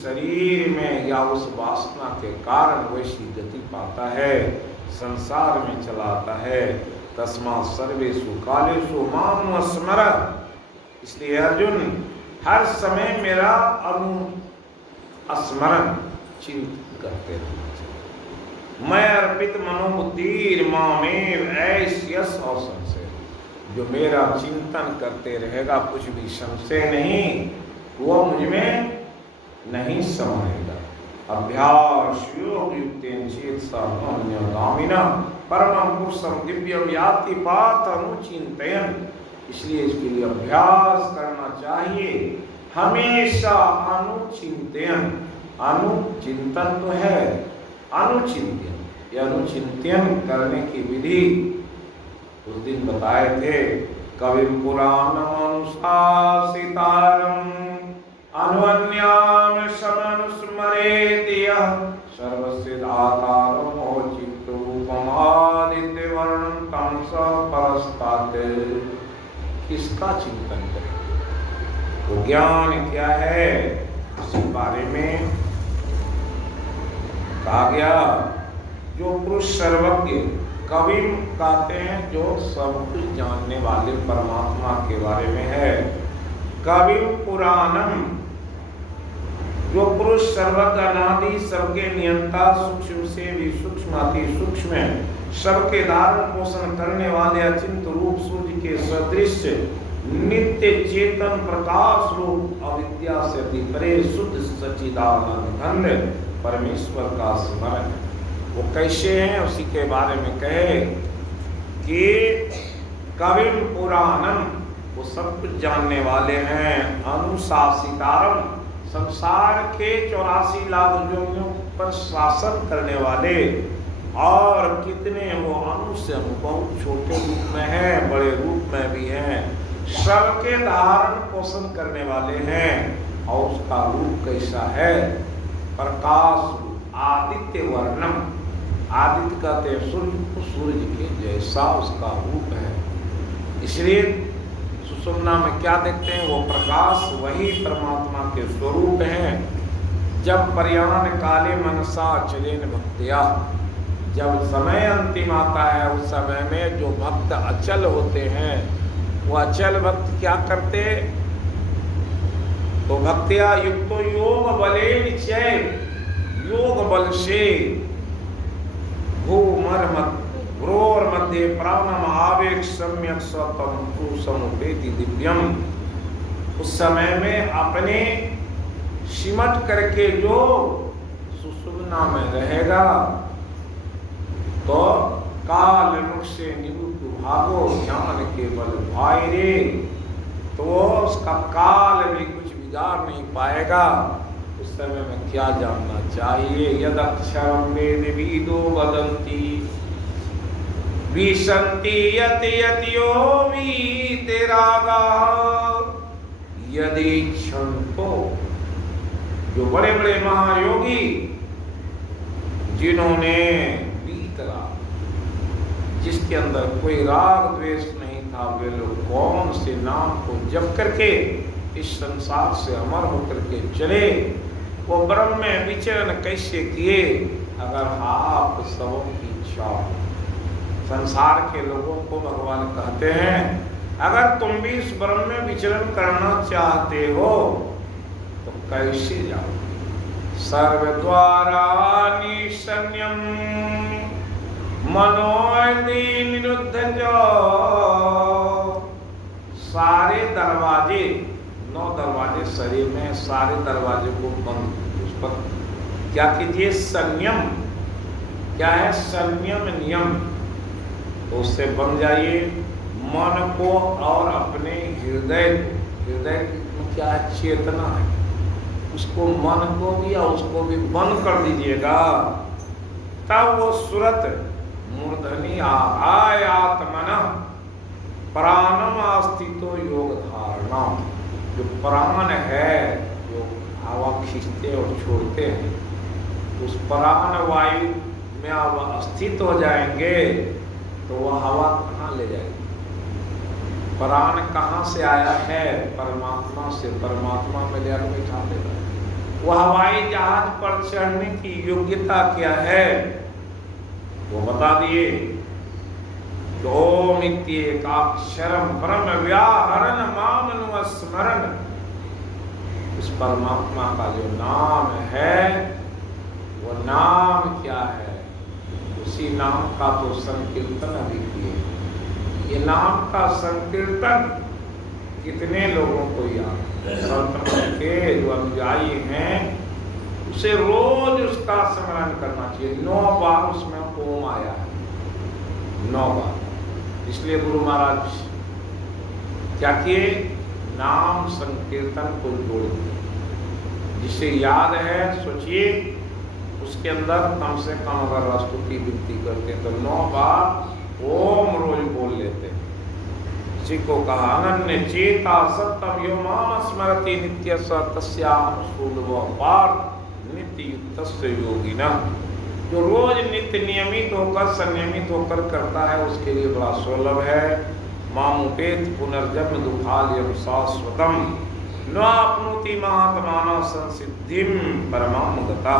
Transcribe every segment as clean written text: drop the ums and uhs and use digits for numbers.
शरीर में या उस वासना के कारण वैसी गति पाता है, संसार में चलाता है। तस्मात् सर्वेषु कालेषु मां स्मर। इसलिए अर्जुन हर समय मेरा स्मरण चिंतन करते रहना चाहिए। मैं अर्पित मनोबुद्धि मामेव ऐस्यस और संशय। जो मेरा चिंतन करते रहेगा, कुछ भी संशय नहीं, वो मुझ में नहीं समाएगा। अभ्यास योग युक्तेन चेतसा अन्यगामिना परमं पुरुषं दिव्यम याति पार्थ अनुचिंतयन्। इसलिए इसके लिए अभ्यास करना चाहिए हमेशा। अनुचिंतन, अनुचिंतन तो है, अनुचिंतन, ये अनुचिंतन करने की विधि उस दिन बताए थे। कविं पुराणम् अनुशासितारम् अन्वन्यान् समनुस्मरेति यः सर्वस्य दातारम् चित्तरूपमादित्यवर्णं तं स परस्तात्। किसका चिंतन करें? वो ज्ञान क्या है, इस बारे में कहा गया। जो पुरुष सर्वज्ञ, कवि कहते हैं जो सब कुछ जानने वाले परमात्मा के बारे में है। कवि पुराणम, जो पुरुष सर्वज्ञ अनादि सबके नियंता, सूक्ष्म से भी सूक्ष्म अति सूक्ष्म है, सबके धारण पोषण करने वाले अचिंत रूप सूर्य के सदृश नित्य चेतन प्रकाश रूप अविद्या से अति परे शुद्ध सच्चिदानंद घन परमेश्वर का स्मरण। वो कैसे हैं उसी के बारे में कहे कि कवि पुराणम, वो सब कुछ जानने वाले हैं। अनुशासितारम, संसार के 84 लाख योनियों पर शासन करने वाले। और कितने वो अनु से बहुत छोटे रूप में हैं, बड़े रूप में भी हैं, सबके धारण पोषण करने वाले हैं। और उसका रूप कैसा है? प्रकाश, आदित्य वर्णम। आदित्य कहते हैं सूर्य, सूर्य के जैसा उसका रूप है। इसलिए सुषुम्ना में क्या देखते हैं? वो प्रकाश वही परमात्मा के स्वरूप हैं। जब पर्यान काले मनसा चलेन भक्तिया, जब समय अंतिम आता है, उस समय में जो भक्त अचल होते हैं, वो अचल भक्त क्या करते? तो भक्तिया युक्तो योग बले निश्चय, योग बल से भ्रोर मध्य प्राणम आवेग सम्यक स्वतम समुपेति दिव्यम। उस समय में अपने सिमट करके जो सुषुम्ना में रहेगा, तो काल मुख से निवृत्त भागो ज्ञान के बल भाई रे। तो उसका काल भी कुछ बिगाड़ नहीं पाएगा। उस समय में क्या जानना चाहिए? यदक्षरं वेद विदो वदन्ति विसन्ति यति यतियो वीतरागाः यदि क्षंतो। जो बड़े बड़े महायोगी जिन्होंने वीतराग, जिसके अंदर कोई राग द्वेष नहीं था, वे लोग कौन से नाम को जप करके इस संसार से अमर होकर के चले। वो ब्रह्म में विचरण कैसे किए? अगर आप सबों की इच्छा हो। संसार के लोगों को भगवान कहते हैं, अगर तुम भी इस ब्रह्म में विचरण करना चाहते हो तो कैसे जाओ? सर्वद्वारा निशन्यम मनोयति निरुद्ध जाओ। सारे दरवाजे, 9 दरवाजे शरीर में, सारे दरवाजे को बंद, उस पर क्या कीजिए? संयम। क्या है? संयम नियम। तो उससे बन जाइए मन को और अपने हृदय को। हृदय में क्या है? चेतना है। उसको, मन को भी और उसको भी बंद कर दीजिएगा, तब वो सुरत मूर्धनि आत्मन प्राणम आस्थितो योग धारणा। जो प्राण है, जो हवा खींचते और छोड़ते हैं, उस प्राण वायु में आप स्थित हो जाएंगे तो वह हवा कहाँ ले जाएगी? प्राण कहाँ से आया है? परमात्मा से। परमात्मा में ले आकर बैठा देगा। वो हवाई जहाज पर चढ़ने की योग्यता क्या है वो बता दिए। ओम इत्येकाक्षरम ब्रह्म व्याहरण मामनुस्मरण, उस परमात्मा का जो नाम है वो नाम क्या है, उसी नाम का तो संकीर्तन अभी किए। ये नाम का संकीर्तन कितने लोगों को याद है? संतों के जो अनुयायी हैं उसे रोज उसका स्मरण करना चाहिए। 9 बार उसमें ओम आया है, 9 बार। इसलिए गुरु महाराज क्या किए, नाम संकीर्तन को जोड़ दिए। जिसे याद है सोचिए उसके अंदर कम से कम अगर स्तुति विनती करते तो 9 बार ओम रोज बोल लेते। इसी को कहा अनन्य चेता सत्यम यो माम स्मरति नित्य स तस्याहं सूलभो पार्थ नित्य युक्तस्य योगिनः। जो रोज नित्य नियमित होकर संयमित होकर करता है उसके लिए बड़ा सुलभ है। मामुपेत पुनर्जन्म दुखालयम शाश्वतम न आपनोति महात्मानः संसिद्धिम परमाम गतः।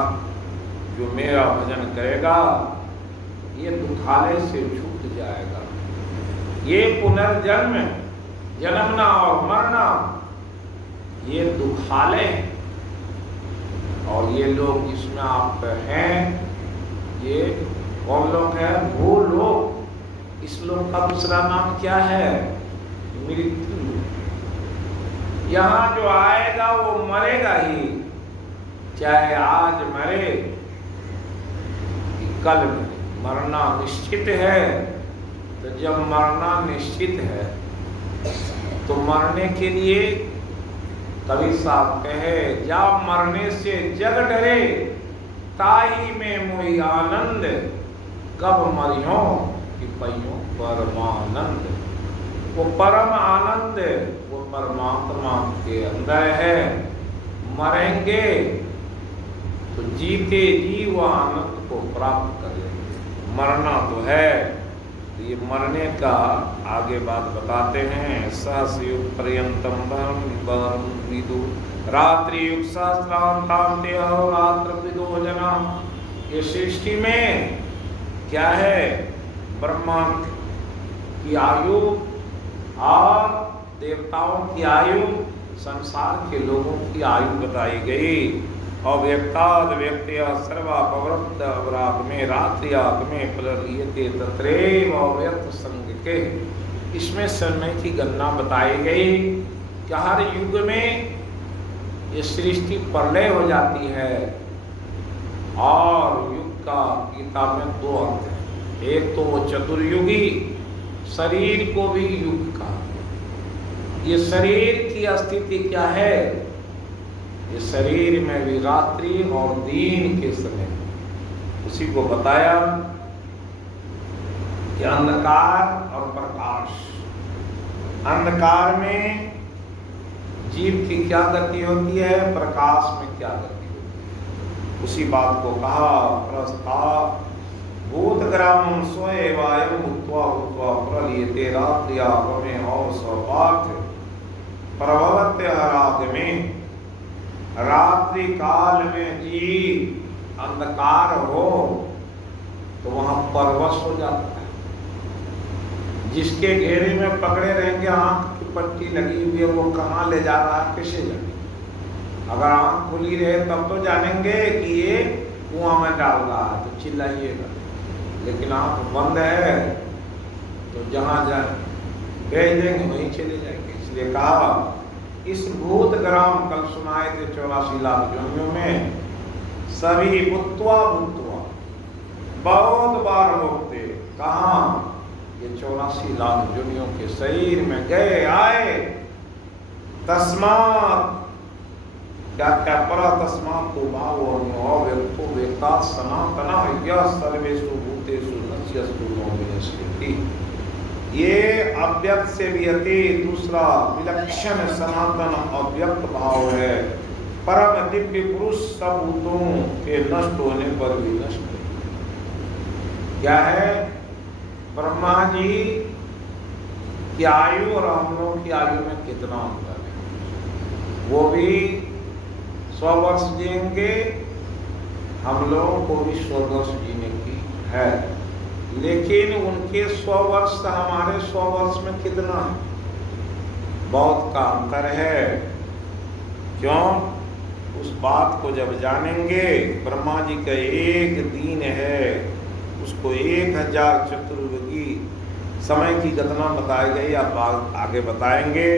जो मेरा भजन करेगा ये दुखालय से छूट जाएगा। ये पुनर्जन्म, जन्मना और मरना ये दुखालय, और ये लोग जिसमें आप हैं ये कौन लोग हैं, वो लोग। इस लोग का दूसरा नाम क्या है, मृत्यु। यहाँ जो आएगा वो मरेगा ही, चाहे आज मरे कल मरे, मरना निश्चित है। तो जब मरना निश्चित है तो मरने के लिए कवि साहब कहे जा मरने से जग डरे ताही में मोई आनंद, कब मरियो कि पइयो परमानंद। वो परम आनंद वो परमात्मा के अंदर है। मरेंगे तो जीते जी वो आनंद को प्राप्त करेंगे। मरना तो है, तो ये मरने का आगे बात बताते हैं। सहस्युग पर्यंतम बरम विदु रात्रि युग सहस्रांताम रात्र विदो जना। ये सृष्टि में क्या है, ब्रह्मा की आयु और देवताओं की आयु, संसार के लोगों की आयु बताई गई। अव्यक्ताद व्यक्त्या सर्वापवृत्त अपराध में रात्रियात में प्रलीयते तत्रैव अव्यक्त संग के। इसमें समय की गणना बताई गई कि हर युग में ये सृष्टि प्रलय हो जाती है। और युग का गीता में 2 अर्थ है। एक तो वो चतुर्युगी, शरीर को भी युग का। ये शरीर की स्थिति क्या है, ये शरीर में भी रात्रि और दिन के समय, उसी को बताया कि अंधकार और प्रकाश। अंधकार में जीव की क्या गति होती है, प्रकाश में क्या गति होती है, उसी बात को कहा। प्रस्ताव भूत ग्रामम स्वयं भूत्वा भूत्वा प्रलीयते रात्रियापमे और स्वपार्थ प्रभवत्य हराग में। रात्रि काल में जीव अंधकार हो तो वहां परवश हो जाता है। जिसके घेरे में पकड़े रहेंगे, आंख की पट्टी लगी हुई है, वो कहाँ ले जा रहा है कैसे जाने। अगर आंख खुली रहे तब तो जानेंगे कि ये कुआं में डाल रहा है तो चिल्लाइएगा, लेकिन आंख बंद है तो जहाँ भेज देंगे वहीं चले जाएंगे। इसलिए कहा इस भूत ग्राम, कल सुनाए थे 84 लाख योनियों में, सभी भूतवा भूतवा बहुत बार होते। कहाँ, ये 84 लाख योनियों के शरीर में गए आए। तस्मात् क्या क्या परा तस्मात् तो भाव अव्यक्तो वेत्ता सनातना यः सर्वेषु भूतेषु नश्यस्तु नो विनश्यति। ये अव्यक्त से भी अति दूसरा विलक्षण सनातन अव्यक्त भाव है। परम दिव्य पुरुष सब भूतों के नष्ट होने पर भी नष्ट क्या है। ब्रह्मा जी की आयु और हम लोग की आयु में कितना अंतर है, वो भी 100 वर्ष जिएंगे, हम लोगों को भी 100 वर्ष जीने की है, लेकिन उनके 100 वर्ष का हमारे 100 वर्ष में कितना है? बहुत का अंतर है। क्यों? उस बात को जब जानेंगे, ब्रह्मा जी का एक दिन है, उसको 1000 चतुर्युगी समय की गणना बताई गई, आप आगे बताएंगे।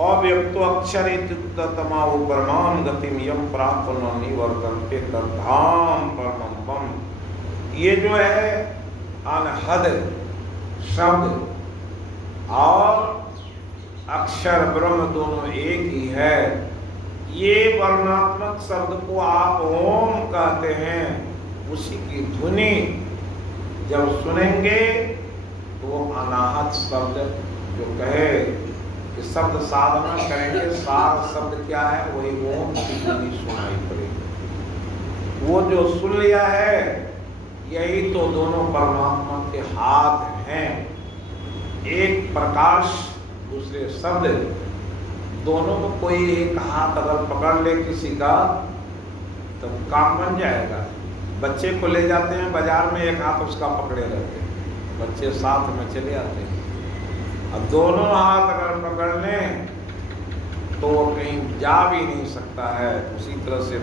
अव्यक्तो अक्षरितमा परमाम गतिम यम प्राप्त निवर्तन्ते तद्धाम परमं पम। ये जो है अनहद शब्द और अक्षर ब्रह्म दोनों एक ही है। ये वर्णात्मक शब्द को आप ओम कहते हैं। उसी की ध्वनि जब सुनेंगे तो वो अनाहत शब्द जो कहे कि शब्द साधना करेंगे, सार शब्द क्या है? वही ओम की ध्वनि सुनाई पड़ेगी। वो जो सुन लिया है, यही तो दोनों परमात्मा के हाथ हैं। एक प्रकाश, दूसरे शब्द, दोनों को कोई एक हाथ अगर पकड़ ले किसी का तो काम बन जाएगा। बच्चे को ले जाते हैं बाजार में, एक हाथ उसका पकड़े रहते हैं, बच्चे साथ में चले आते हैं। अब दोनों हाथ अगर पकड़ लें तो वो कहीं जा भी नहीं सकता है। उसी तरह से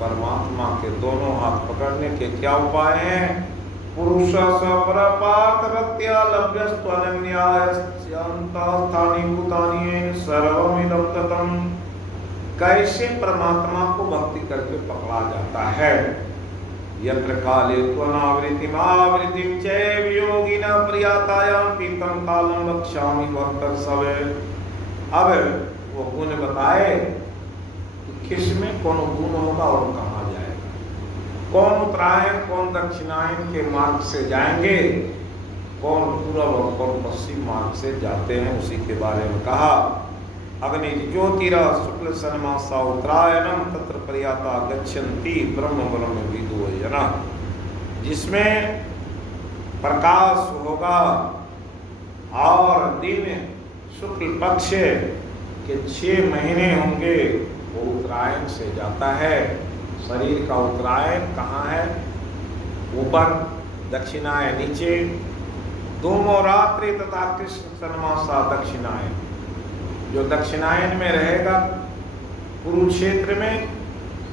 परमात्मा के दोनों हाथ पकड़ने के क्या उपाय हैं? पुरुष सपरपार्थवत्या लभ्यस्त्वनन्यायस्यन्तस्थानि भूतानि सर्वमिदं ततं। कैसे परमात्मा को भक्ति करके पकड़ा जाता है? यत्र काले त्वनावृत्तिम आवृत्तिम चैव योगिना प्रियातायां पीतं कालं वक्ष्यामि वर्तर्षवे। अब वो गुण बताए कि किस में कौन गुण होगा और कहाँ जाएगा, कौन उत्तरायण कौन दक्षिणायन के मार्ग से जाएंगे, कौन पूर्व और कौन पश्चिम मार्ग से जाते हैं, उसी के बारे में कहा। अग्नि ज्योतिरा शुक्ल सन्मासा उत्तरायणम तत्र पर्याता गच्छन्ति ब्रह्म ब्रह्म विदो जना। जिसमें प्रकाश होगा और दिन शुक्ल पक्ष के 6 महीने होंगे, वो उत्तरायण से जाता है। शरीर का उत्तरायण कहाँ है? ऊपर, दक्षिणायन नीचे। धूमो रात्रि तथा कृष्ण सन्मासा दक्षिणायन। जो दक्षिणायन में रहेगा कुरुक्षेत्र में,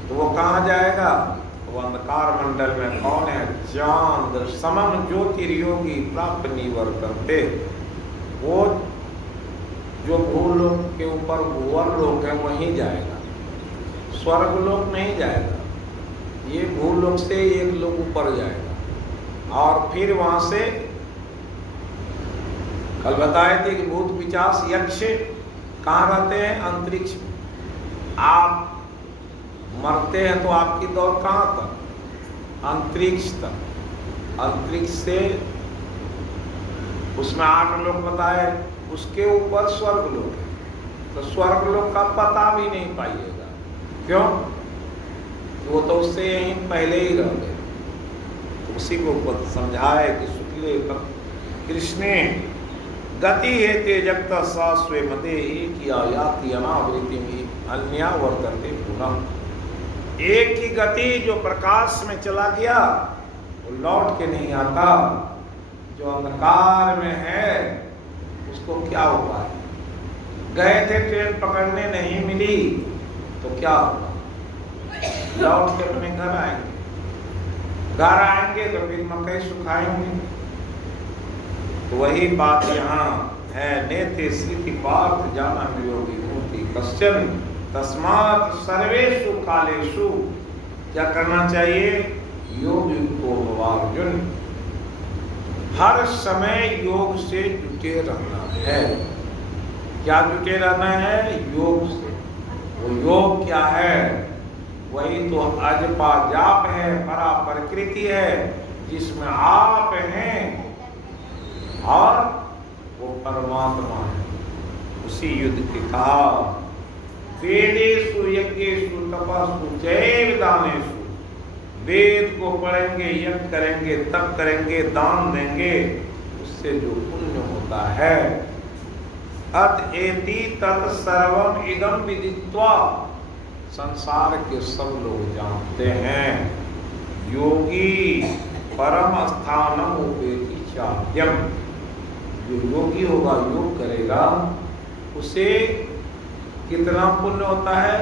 तो वो कहाँ जाएगा? वो अंधकार मंडल में। कौन है? चांद समम ज्योतिर्योगी प्राप्त निवर्तन्ते। वो जो भूलोक के ऊपर भुवर लोक है वहीं जाएगा, स्वर्ग लोक नहीं जाएगा। ये भूलोक से एक लोक ऊपर जाएगा और फिर वहां से, कल बताए थे कि भूत पिशाच यक्ष कहाँ रहते हैं? अंतरिक्ष में। आप मरते हैं तो आपकी दौड़ कहाँ तक? अंतरिक्ष तक। अंतरिक्ष से उसमें 8 लोक बताए, उसके ऊपर स्वर्ग लोक है। तो स्वर्ग लोक का पता भी नहीं पाइएगा। क्यों? वो तो उससे यहीं पहले ही रह गए। तो उसी को समझाए कि शुक्ले कृष्णे गति है ते जगत सास्वे मते एक याति अनावृत्ति में अन्या वर्तन्ते पुनः। एक ही गति, जो प्रकाश में चला गया वो लौट के नहीं आता। जो अंधकार में है उसको क्या उपाय? गए थे ट्रेन पकड़ने, नहीं मिली तो क्या होगा? लौट के अपने घर आएंगे। घर आएंगे तो फिर मकई सुखाएंगे। तो वही बात यहाँ है। नेते स्थिति पार्थ जाना वियोगी मूर्ति कश्चन तस्मात् सर्वेषु कालेषु। क्या करना चाहिए? योग युक्तो भव अर्जुन। हर समय योग से जुटे रहना है। क्या जुटे रहना है? योग से। वो योग क्या है? वही तो अजपा जाप है, परा प्रकृति है, जिसमें आप हैं और वो परमात्मा है। उसी युद्ध के कहा, वेदेषु यज्ञेषु तपस्सु चैव दानेषु। वेद को पढ़ेंगे, यज्ञ करेंगे, तप करेंगे, दान देंगे, उससे जो पुण्य होता है। अत एति तत् सर्वम इदं विदित्वा संसार के सब लोग जानते हैं। योगी परम स्थानम उपेति चाद्यम। जो योगी होगा, योग करेगा, उसे कितना पुण्य होता है?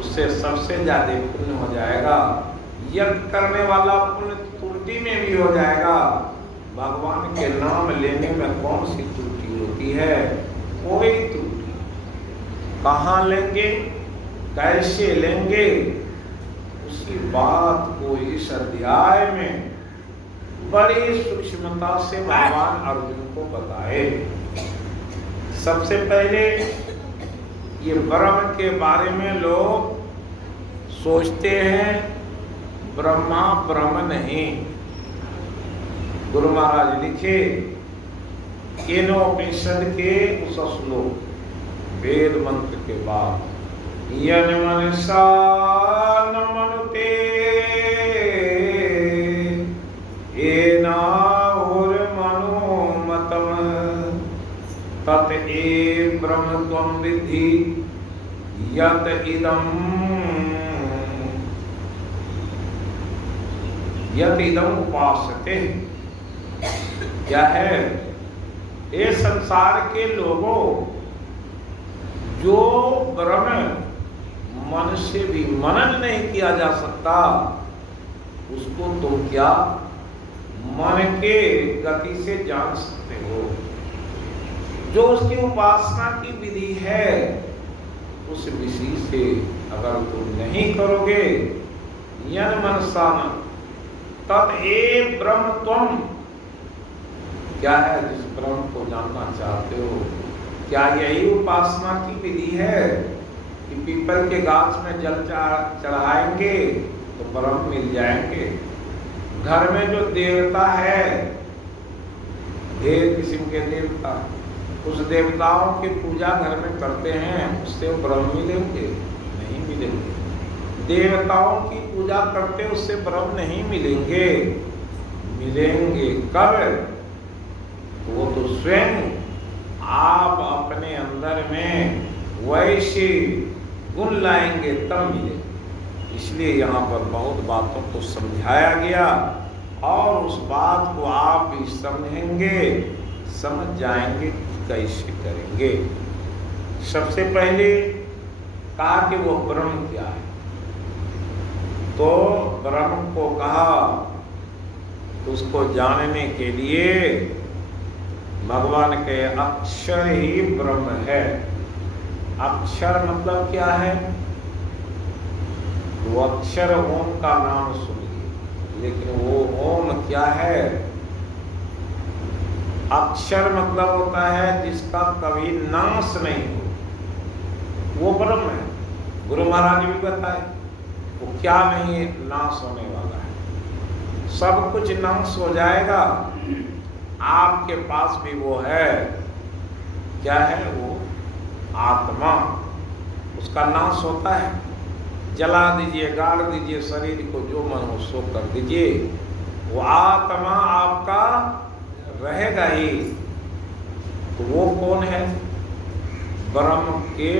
उससे सबसे ज्यादा पुण्य हो जाएगा। यज्ञ करने वाला पुण्य त्रुटि में भी हो जाएगा। भगवान के नाम लेने में कौन सी त्रुटि होती है? कोई त्रुटि। कहाँ लेंगे, कैसे लेंगे, उसी बात को इस अध्याय में बड़ी सूक्ष्मता से भगवान अर्जुन को बताए। सबसे पहले ये ब्रह्म के बारे में लोग सोचते हैं ब्रह्मा ब्रह्म नहीं। गुरु महाराज लिखे केनोपनिषद के उस श्लोक वेद मंत्र के बाद, यन मनसा न मनुते एना और मनोमतम तत ए ब्रह्म त्वं विद्धि यत इदम उपासते। क्या है? ये संसार के लोगों, जो ब्रह्म मन से भी मनन नहीं किया जा सकता, उसको तो क्या मन के गति से जान सकते हो। जो उसकी उपासना की विधि है, उस विधि से अगर तुम नहीं करोगे, यन मनसा तत ए ब्रह्म त्वं, क्या है जिस ब्रह्म को जानना चाहते हो? क्या यही उपासना की विधि है कि पीपल के गाछ में जल चढ़ाएंगे तो ब्रह्म मिल जाएंगे? घर में जो देवता है, ढेर किस्म के देवता, उस देवताओं की पूजा घर में करते हैं, उससे ब्रह्म मिलेंगे? नहीं मिलेंगे। देवताओं की पूजा करते, उससे ब्रह्म नहीं मिलेंगे। मिलेंगे कब? वो तो स्वयं आप अपने अंदर में वैसे गुण लाएंगे तब मिले। इसलिए यहाँ पर बहुत बातों को समझाया गया और उस बात को आप भी समझेंगे, समझ जाएंगे कैसे करेंगे। सबसे पहले कहा कि वो ब्रह्म क्या है, तो ब्रह्म को कहा, उसको जानने के लिए भगवान के अक्षर ही ब्रह्म है। अक्षर मतलब क्या है? वो अक्षर ओम का नाम सुनिए, लेकिन वो ओम क्या है? अक्षर मतलब होता है जिसका कभी नाश नहीं हो, वो ब्रह्म है। गुरु महाराज भी बताए वो क्या नहीं नाश होने वाला है, सब कुछ नाश हो जाएगा। आपके पास भी वो है, क्या है? वो आत्मा, उसका नाश होता है। जला दीजिए, गाड़ दीजिए शरीर को, जो मन हो सो कर दीजिए, वो आत्मा आपका रहेगा ही। तो वो कौन है? ब्रह्म के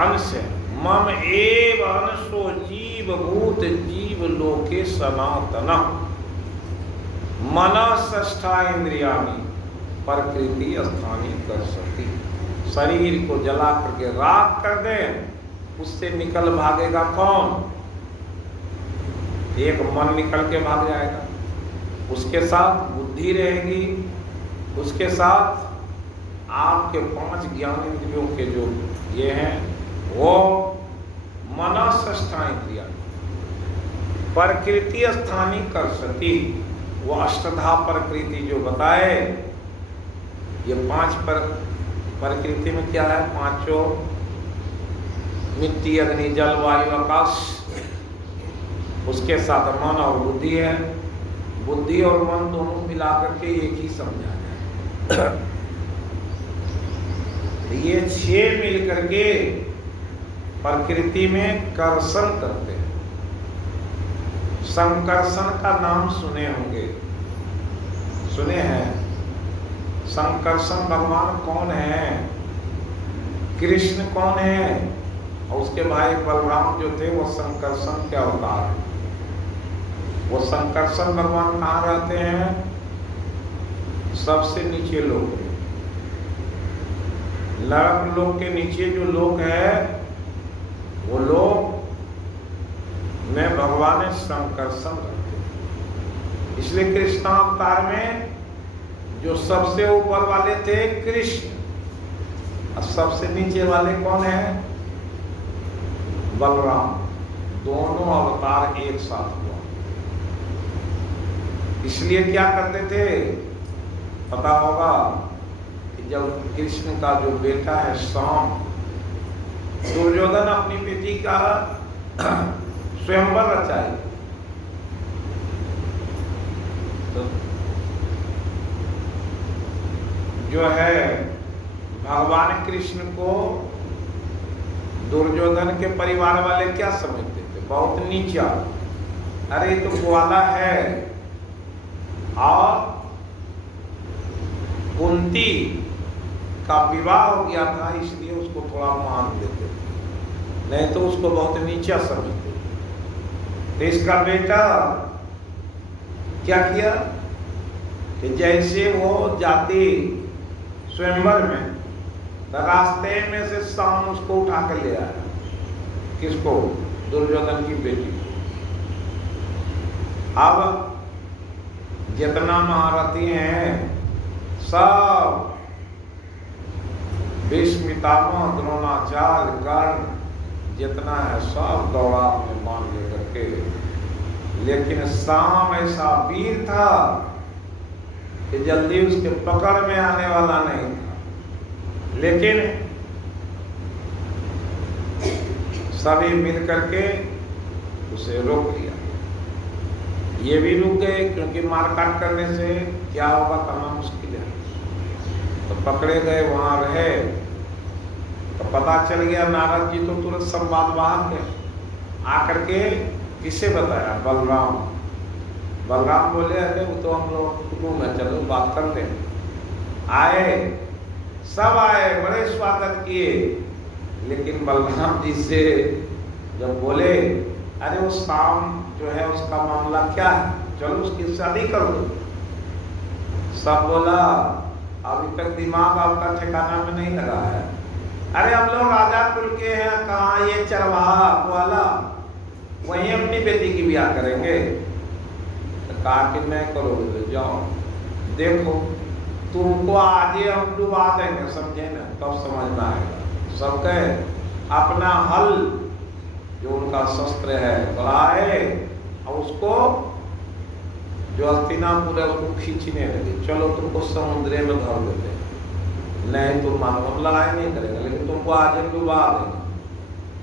अंश है। मम एव अंशो जीव भूत जीव लोके सनातन मन षष्ठा इंद्रियाणि प्रकृति स्थानी कर सकती। शरीर को जला करके राख कर दे, उससे निकल भागेगा कौन? एक मन निकल के भाग जाएगा, उसके साथ बुद्धि रहेगी, उसके साथ आपके 5 ज्ञान इंद्रियों के जो ये हैं, वो मन षष्ठा इंद्रिया प्रकृति स्थानी कर सकती। वो अष्टधा प्रकृति जो बताए, ये 5 प्रकृति में क्या है? 5 मिट्टी अग्नि जल वायु आकाश, उसके साथ मन और बुद्धि है। बुद्धि और मन दोनों मिलाकर के एक ही समझा जाए। ये 6 मिलकर के प्रकृति में कर्षण करते हैं। संकर्षण का नाम सुने होंगे, सुने हैं? संकर्षण भगवान कौन है? कृष्ण कौन है? और उसके भाई बलराम जो थे वो संकर्षण के अवतार हैं। वो संकर्षण भगवान कहाँ रहते हैं? सबसे नीचे लोग, नरक लोक के नीचे जो लोग है वो लोग में भगवान संकर्षण रहते हैं। इसलिए कृष्णावतार में जो सबसे ऊपर वाले थे कृष्ण, और सबसे नीचे वाले कौन है? बलराम। दोनों अवतार एक साथ हुआ। इसलिए क्या करते थे पता होगा कि जब कृष्ण का जो बेटा है शाम, दुर्योधन अपनी बेटी का स्वयंवर रचाए, तो जो है भगवान कृष्ण को दुर्योधन के परिवार वाले क्या समझते थे? बहुत नीचा, अरे तो ग्वाला है, और कुंती का विवाह हो गया था इसलिए उसको थोड़ा मान देते थे, नहीं तो उसको बहुत नीचा समझते थे। तो इसका बेटा क्या किया कि जैसे वो जाती स्वयंवर में, रास्ते में से शाम उसको उठा कर ले आया। किसको? दुर्योधन की बेटी को। अब जितना महारथी हैं सब, भीष्म पितामह, द्रोणाचार्य, कर्ण, जितना है सब दौड़ा अपने मान लेकर के। लेकिन शाम ऐसा वीर था कि जल्दी उसके पकड़ में आने वाला नहीं था। लेकिन सभी मिल करके उसे रोक लिया। ये भी रुक गए क्योंकि मारकाट करने से क्या होगा करना मुश्किल है। तो पकड़े गए, वहां रहे, तो पता चल गया। नारद जी तो तुरंत संवाद वाहक है, आकर के किसे बताया? बलराम। बलराम बोले अरे वो तो हम लोग कुटुंब है, चलो बात कर ले। आए, सब आए, बड़े स्वागत किए। लेकिन बलराम जी से जब बोले अरे वो शाम जो है उसका मामला क्या है, चलो उसकी शादी कर दो। सब बोला अभी तक दिमाग आपका ठिकाना में नहीं लगा है। अरे हम लोग राजा कुल के हैं, कहाँ ये चरवाहा वाला, वहीं अपनी बेटी की ब्याह करेंगे। तो कहा कि नहीं करोगे तो जाओ, देखो तुमको आज ही हम डुबा देंगे, समझे ना, तब समझ में आएगा। सब कहे अपना हल जो उनका शस्त्र है बढ़ाए और उसको जो हस्तिनापुर है उसको खींचने लगे। चलो तुमको समुद्र में धर देते, नहीं तुम मानो हम लड़ाई नहीं करेंगे, लेकिन तुमको आज हम डुबा देंगे।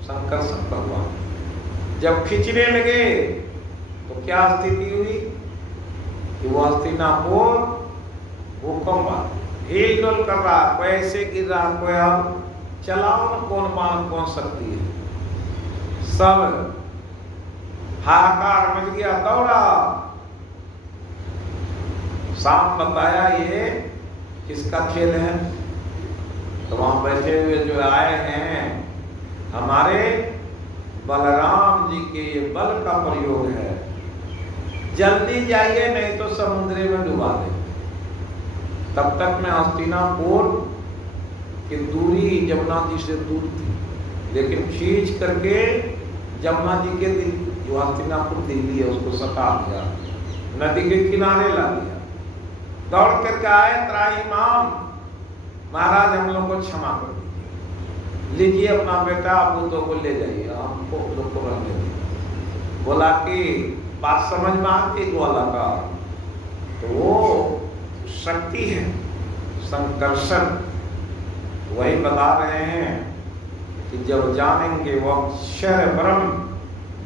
संकर्षण भगवान जब खींचने लगे तो क्या स्थिति हुई कि वो हस्तिनापुर भूकंप हिल डुल कर रहा, कोई ऐसे गिर रहा, कोई अब चलाओ ना कौन बाण कौन सकती है। सब हाहाकार मच गया, दौड़ा। शाम बताया ये किसका खेल है? तो वहां बैठे हुए जो आए हैं हमारे बलराम जी के ये बल का प्रयोग है, जल्दी जाइए नहीं तो समुद्र में डुबा देंगे। तब तक में हस्तिनापुर की दूरी जमुना जी से दूर थी, लेकिन खींच करके जमुना जी के जो हस्तिनापुर दिल्ली है उसको सटा दिया, नदी के किनारे ला दिया। दौड़ करके आए, त्राहिमाम महाराज हम लोग को क्षमा कर दीजिए, लीजिए अपना बेटा आप तो को ले जाइए, हमको लोग को रहने दीजिए। बोला कि बात समझ में आती ग्वाला का, तो वो शक्ति है संकर्षण, वही बता रहे हैं कि जब जानेंगे वो अक्षर ब्रह्म,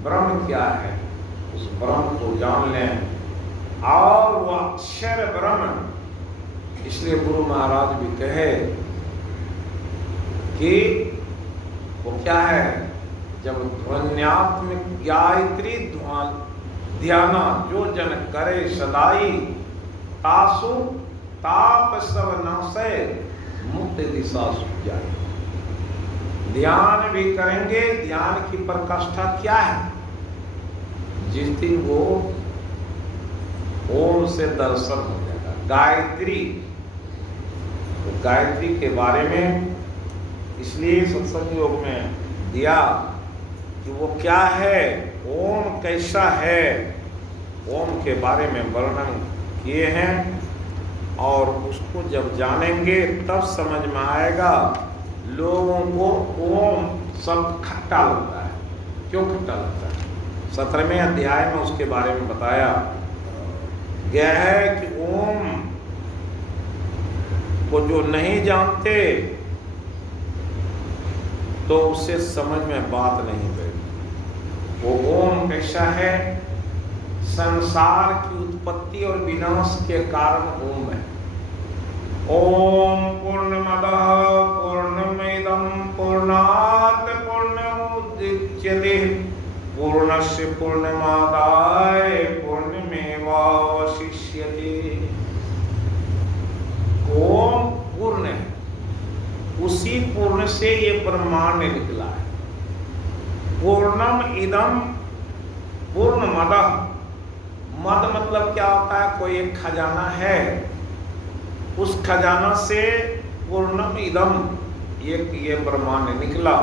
ब्रह्म क्या है उस ब्रह्म को जान लें, और वो अक्षर ब्रह्म। इसलिए गुरु महाराज भी कहे कि वो क्या है, जब ध्वन्यात्मक गायत्री ध्याना जो जन करे सदाई, तासु ताप सब नासे मुक्त दिशा सुख जाए। ध्यान भी करेंगे। ध्यान की प्रकाष्ठा क्या है? जिस दिन वो ओम से दर्शन हो जाएगा। गायत्री, तो गायत्री के बारे में इसलिए सत्संग योग में दिया कि वो क्या है, ओम कैसा है, ओम के बारे में वर्णन किए हैं। और उसको जब जानेंगे तब समझ में आएगा। लोगों को ओम शब्द खट्टा लगता है। क्यों खट्टा लगता है? 17वें अध्याय में उसके बारे में बताया गया है कि ओम को जो नहीं जानते तो उसे समझ में बात नहीं बैठती। वो ओम कैसा है? संसार की उत्पत्ति और विनाश के कारण ओम है। ओम पूर्णमदः पूर्णमिदं पूर्णात् पूर्णमुदच्यते पूर्णस्य पूर्णमादाय पूर्णमेवावशिष्यते। ओम पूर्ण है, उसी पूर्ण से ये ब्रह्मांड निकला है। पूर्णम इदम पूर्णमदः, मद मतलब क्या होता है? कोई एक खजाना है, उस खजाना से पूर्णम इदम ये ब्रह्मांड निकला।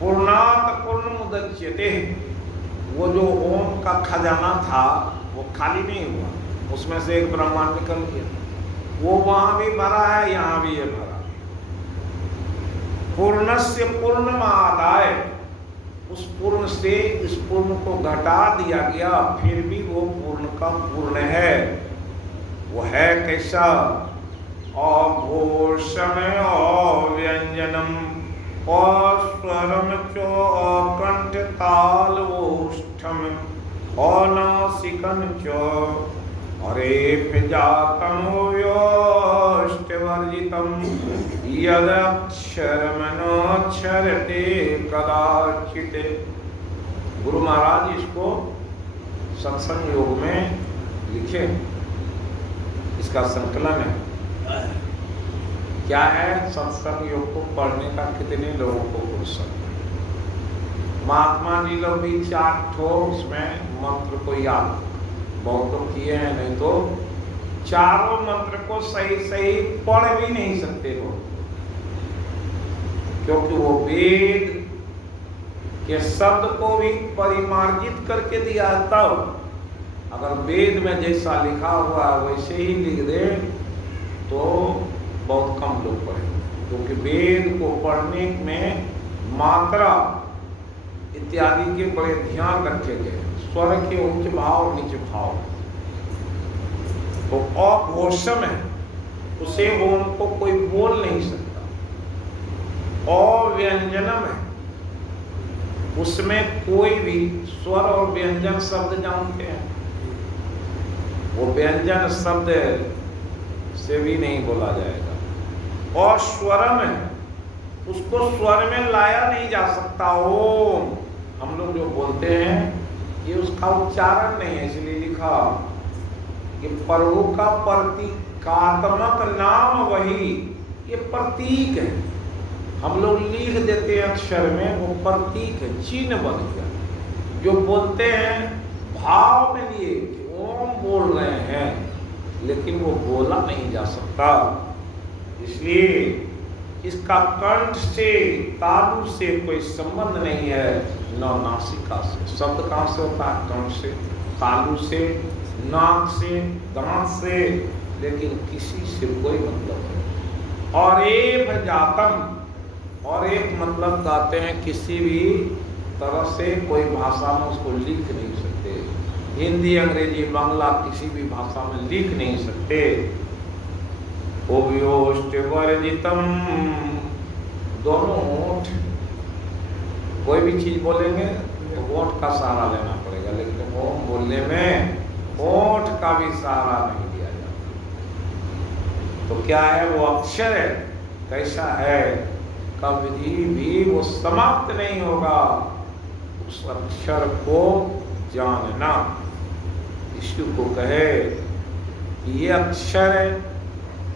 पूर्णात पूर्णमुदच्यते, वो जो ओम का खजाना था वो खाली नहीं हुआ, उसमें से एक ब्रह्मांड निकल गया। वो वहां भी भरा है, यहाँ भी ये भरा। पूर्णस्य पूर्णमादाय, उस पूर्ण से इस पूर्ण को घटा दिया गया, फिर भी वो पूर्ण का पूर्ण है। वो है कैसा? अघोषम अव्यंजनम अस्वरम च अकंठ तालोष्ठम अनासिकं च अरेफ जातम योष्टवर्जितम यदक्षरमनोक्षरते कदाचित्। गुरु महाराज इसको सत्संग योग में लिखे, इसका संकलन है। क्या है? सत्संग योग को पढ़ने का कितने लोगों को फुर्सत है? महात्मा जी लोग भी 4 ठो उसमें मंत्र को याद बहुत लोग किए हैं, नहीं तो चारों मंत्र को सही सही पढ़ भी नहीं सकते लोग, क्योंकि वो वेद के शब्द को भी परिमार्जित करके दिया। तब अगर वेद में जैसा लिखा हुआ है वैसे ही लिख दे तो बहुत कम लोग पढ़ेंगे, क्योंकि वेद को पढ़ने में मात्रा इत्यादि के बड़े ध्यान रखे गए। स्वर के उच्च भाव नीच भाव, तो अघोषम है, उसे ओम को कोई बोल नहीं सकता। अव्यंजनम है, उसमें कोई भी स्वर और व्यंजन शब्द जानते हैं, वो व्यंजन शब्द से भी नहीं बोला जाएगा। और स्वरम है, उसको स्वर में लाया नहीं जा सकता। ओम हम लोग जो बोलते हैं ये उसका उच्चारण नहीं है, इसलिए लिखा कि प्रभु का प्रतीकात्मक नाम वही, ये प्रतीक है। हम लोग लिख देते हैं अक्षर में, वो प्रतीक है, चिन्ह बन गया। जो बोलते हैं भाव में लिए ओम बोल रहे हैं, लेकिन वो बोला नहीं जा सकता। इसलिए इसका कंठ से तालु से कोई संबंध नहीं है, न नासिका से। शब्द कहाँ से होता है? कंठ से, तालु से, नाक से, दांत से, लेकिन किसी से कोई मतलब नहीं। और एक जातम, और एक मतलब कहते हैं किसी भी तरह से कोई भाषा में उसको लिख नहीं सकते। हिंदी, अंग्रेजी, बांग्ला किसी भी भाषा में लिख नहीं सकते। वर्जितम, दोनों होंठ, कोई भी चीज बोलेंगे तो होंठ का सहारा लेना पड़ेगा, लेकिन ओम बोलने में होंठ का भी सहारा नहीं दिया जाता। तो क्या है? वो अक्षर है, कैसा है? कभी भी वो समाप्त नहीं होगा। उस अक्षर को जानना, ईश्वर को कहे कि ये अक्षर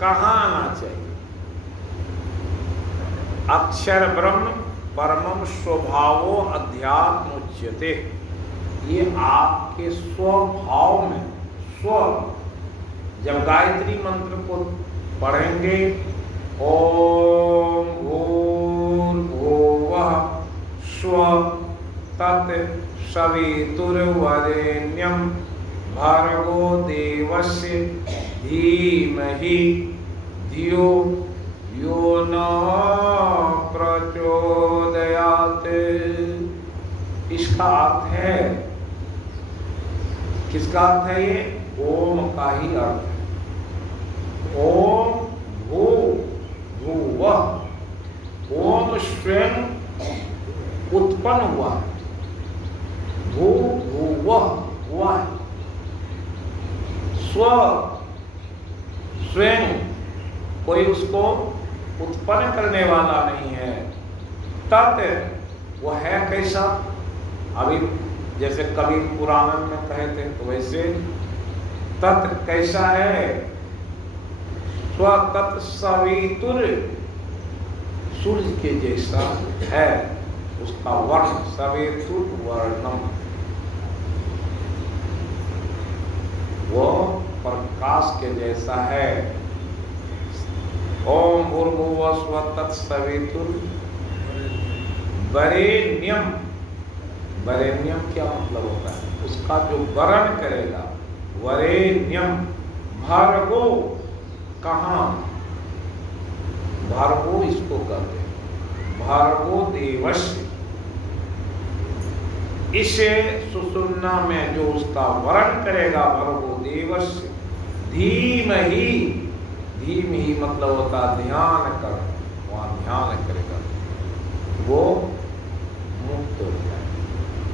कहाँ आना चाहिए। अक्षर ब्रह्म परमम स्वभावो अध्यात्म उच्यते। ये आपके स्वभाव में जब गायत्री मंत्र को पढ़ेंगे, ओम भूर्भुवः स्वः तत्सवितुर्वरेण्यं भर्गो देवस्य धीमहि धियो यो न प्रचोदयात्। इसका अर्थ है, किसका अर्थ है ये? ओम का ही अर्थ है। ओम भू भूवः, ओम स्वयं उत्पन्न हुआ, भू भूवः हुआ है, स्वयं कोई उसको उत्पन्न करने वाला नहीं है। तत् वो है कैसा? अभी जैसे कबीर पुराण में कहे थे तो वैसे तत् कैसा है? स्वतत् सवितुर, सूर्य के जैसा है उसका वर्ण, सवितुर वर्णम, वो प्रकाश के जैसा है। ओम भूर्भुवः स्वः तत्सवितुर वरेण्यम। वरेण्यम क्या मतलब होता है? उसका जो वरण करेगा, वरेण्यम। भर्गो, कहाँ? भर्गो इसको कहते हैं, भर्गो देवस्य। इसे सुषुम्ना में जो उसका वरण करेगा, भर्गो देवस्य धीमहि। धीमहि मतलब होता ध्यान कर, वहां ध्यान करेगा वो मुक्त हो जाए।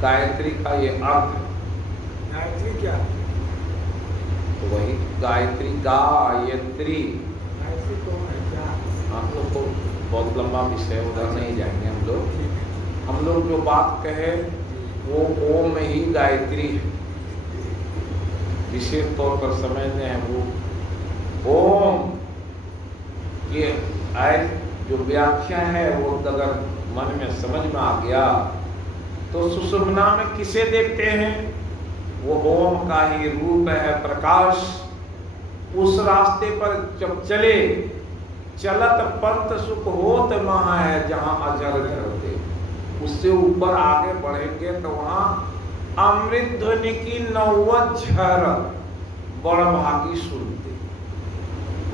गायत्री का ये अर्थ है। गायत्री क्या? तो वही गायत्री, गायत्री। गायत्री तो है क्या? हम लोग को बहुत लंबा विषय, उधर नहीं जाएंगे हम लोग। हम लोग जो बात कहे वो ओम ही गायत्री है, विशेष तौर पर समझते हैं वो ओम। ये जो व्याख्या है वो अगर मन में समझ में आ गया तो सुषुम्ना में किसे देखते हैं? वो ओम का ही रूप है, प्रकाश। उस रास्ते पर जब चले, चलत पंथ सुख होत महा है जहां अजर करते। उससे ऊपर आगे बढ़ेंगे तो वहां अमृत ध्वनि की 90 झर बड़भागी सुनते।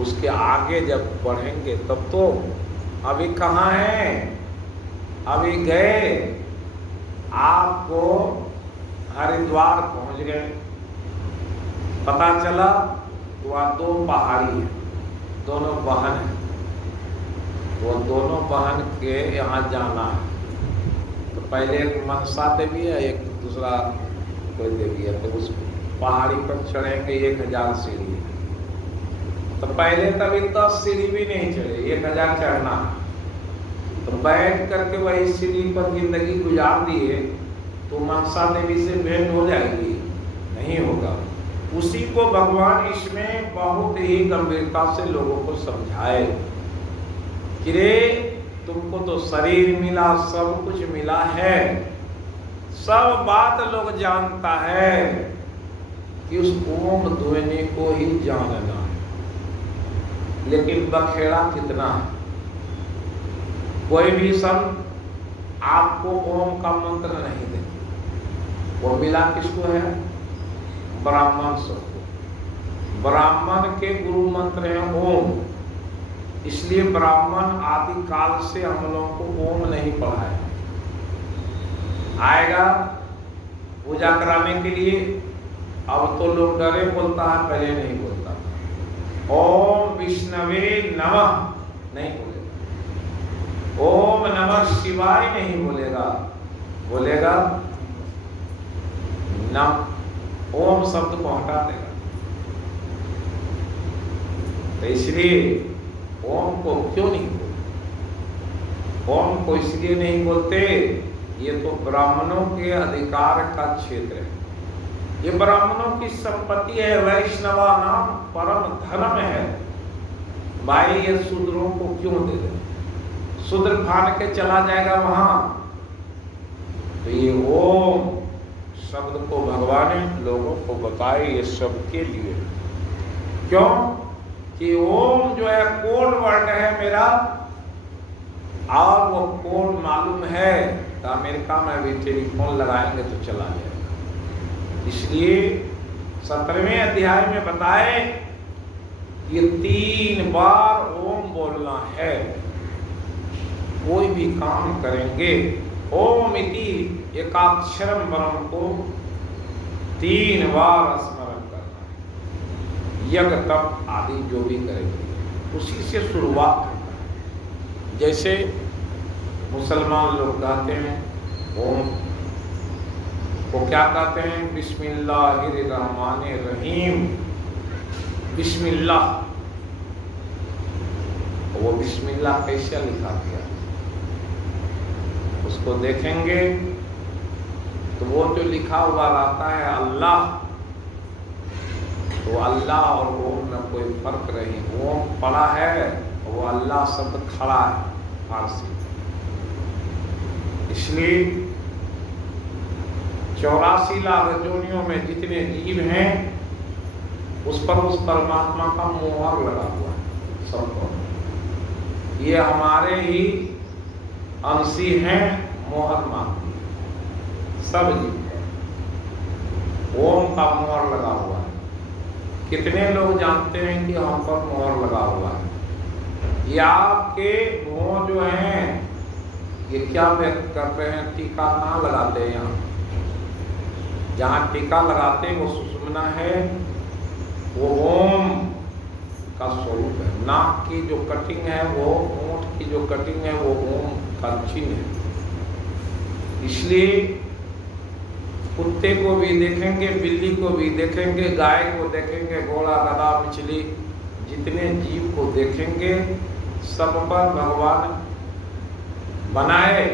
उसके आगे जब बढ़ेंगे तब तो अभी कहाँ है? अभी गए, आपको हरिद्वार पहुंच गए, पता चला तो वहाँ 2 पहाड़ी है, दोनों बहन है। वो दोनों बहन के यहाँ जाना है तो पहले एक मनसा देवी है, एक दूसरा कोई देवी है। तो उस पहाड़ी पर चढ़ेंगे 1000 सीढ़ी। तो पहले तभी 10 सीढ़ी भी नहीं चढ़े, 1000 चढ़ना। तो बैठ करके वही सीढ़ी पर जिंदगी गुजार दिए तो मनसा देवी से भेंट हो जाएगी? नहीं होगा। उसी को भगवान इसमें बहुत ही गंभीरता से लोगों को समझाए कि रे तुमको तो शरीर मिला, सब कुछ मिला है, सब बात लोग जानता है कि उस ओम ध्वनि को ही जानना है। लेकिन बखेड़ा कितना है? कोई भी संत आपको ओम का मंत्र नहीं देते। वो मिला किसको है? ब्राह्मण सबको। ब्राह्मण के गुरु मंत्र है ओम। इसलिए ब्राह्मण आदि काल से हम लोगों को ओम नहीं पढ़ाया। आएगा पूजा कराने के लिए, अब तो लोग डरे बोलता है, पहले नहीं बोलता। ओम विष्णवे नमः नहीं बोलेगा, ओम नमः शिवाय नहीं बोलेगा, बोलेगा नम, ओम शब्द को हटा देगा। तो इसलिए ओम को क्यों नहीं बोलते? ओम को इसलिए नहीं बोलते, ये तो ब्राह्मणों के अधिकार का क्षेत्र है, ये ब्राह्मणों की संपत्ति है, वैष्णवा नाम परम धर्म है। भाई ये शूद्रों को क्यों दे दे? शूद्र फान के चला जाएगा वहां। तो ये ओम शब्द को भगवान ने लोगों को बताए, ये सबके लिए। क्यों कि ओम जो है कोड वर्ड है मेरा, और वो कोड मालूम है तो अमेरिका में भी टेलीफोन लगाएंगे तो चला जाएगा। इसलिए 17वें अध्याय में बताए ये 3 बार ओम बोलना है। कोई भी काम करेंगे ओम इति एकाक्षरम परम को 3 बार स्मरण करना है। यज्ञ तप आदि जो भी करेंगे उसी से शुरुआत होता है। जैसे मुसलमान लोग कहते हैं ओम को क्या कहते हैं, बिस्मिल्लाहिर्रहमानिर्रहीम, बिस्मिल्लाह। वो बिस्मिल्लाह कैसे लिखा गया उसको देखेंगे तो वो जो लिखा हुआ रहता है अल्लाह, तो अल्लाह और ओम में कोई फर्क नहीं। ओम पड़ा है, वो अल्लाह शब्द खड़ा है फारसी। इसलिए 84 लाख योनियों में जितने जीव हैं उस पर उस परमात्मा का मोहर लगा हुआ है सबको। ये हमारे ही अंशी हैं, मोहर मानती सब जीव पर ओम का मोहर लगा हुआ है। कितने लोग जानते हैं कि हम पर मोहर लगा हुआ है? ये आपके मुंह जो हैं ये क्या व्यक्त कर रहे हैं? टीका कहाँ लगाते हैं? यहाँ जहाँ टीका लगाते हैं वो सुषुम्ना है, वो ओम का स्वरूप है। नाक की जो कटिंग है, वो ओंठ की जो कटिंग है, वो ओम का चिन्ह है। इसलिए कुत्ते को भी देखेंगे, बिल्ली को भी देखेंगे, गाय को देखेंगे, घोड़ा गधा मछली, जितने जीव को देखेंगे सब पर भगवान बनाए,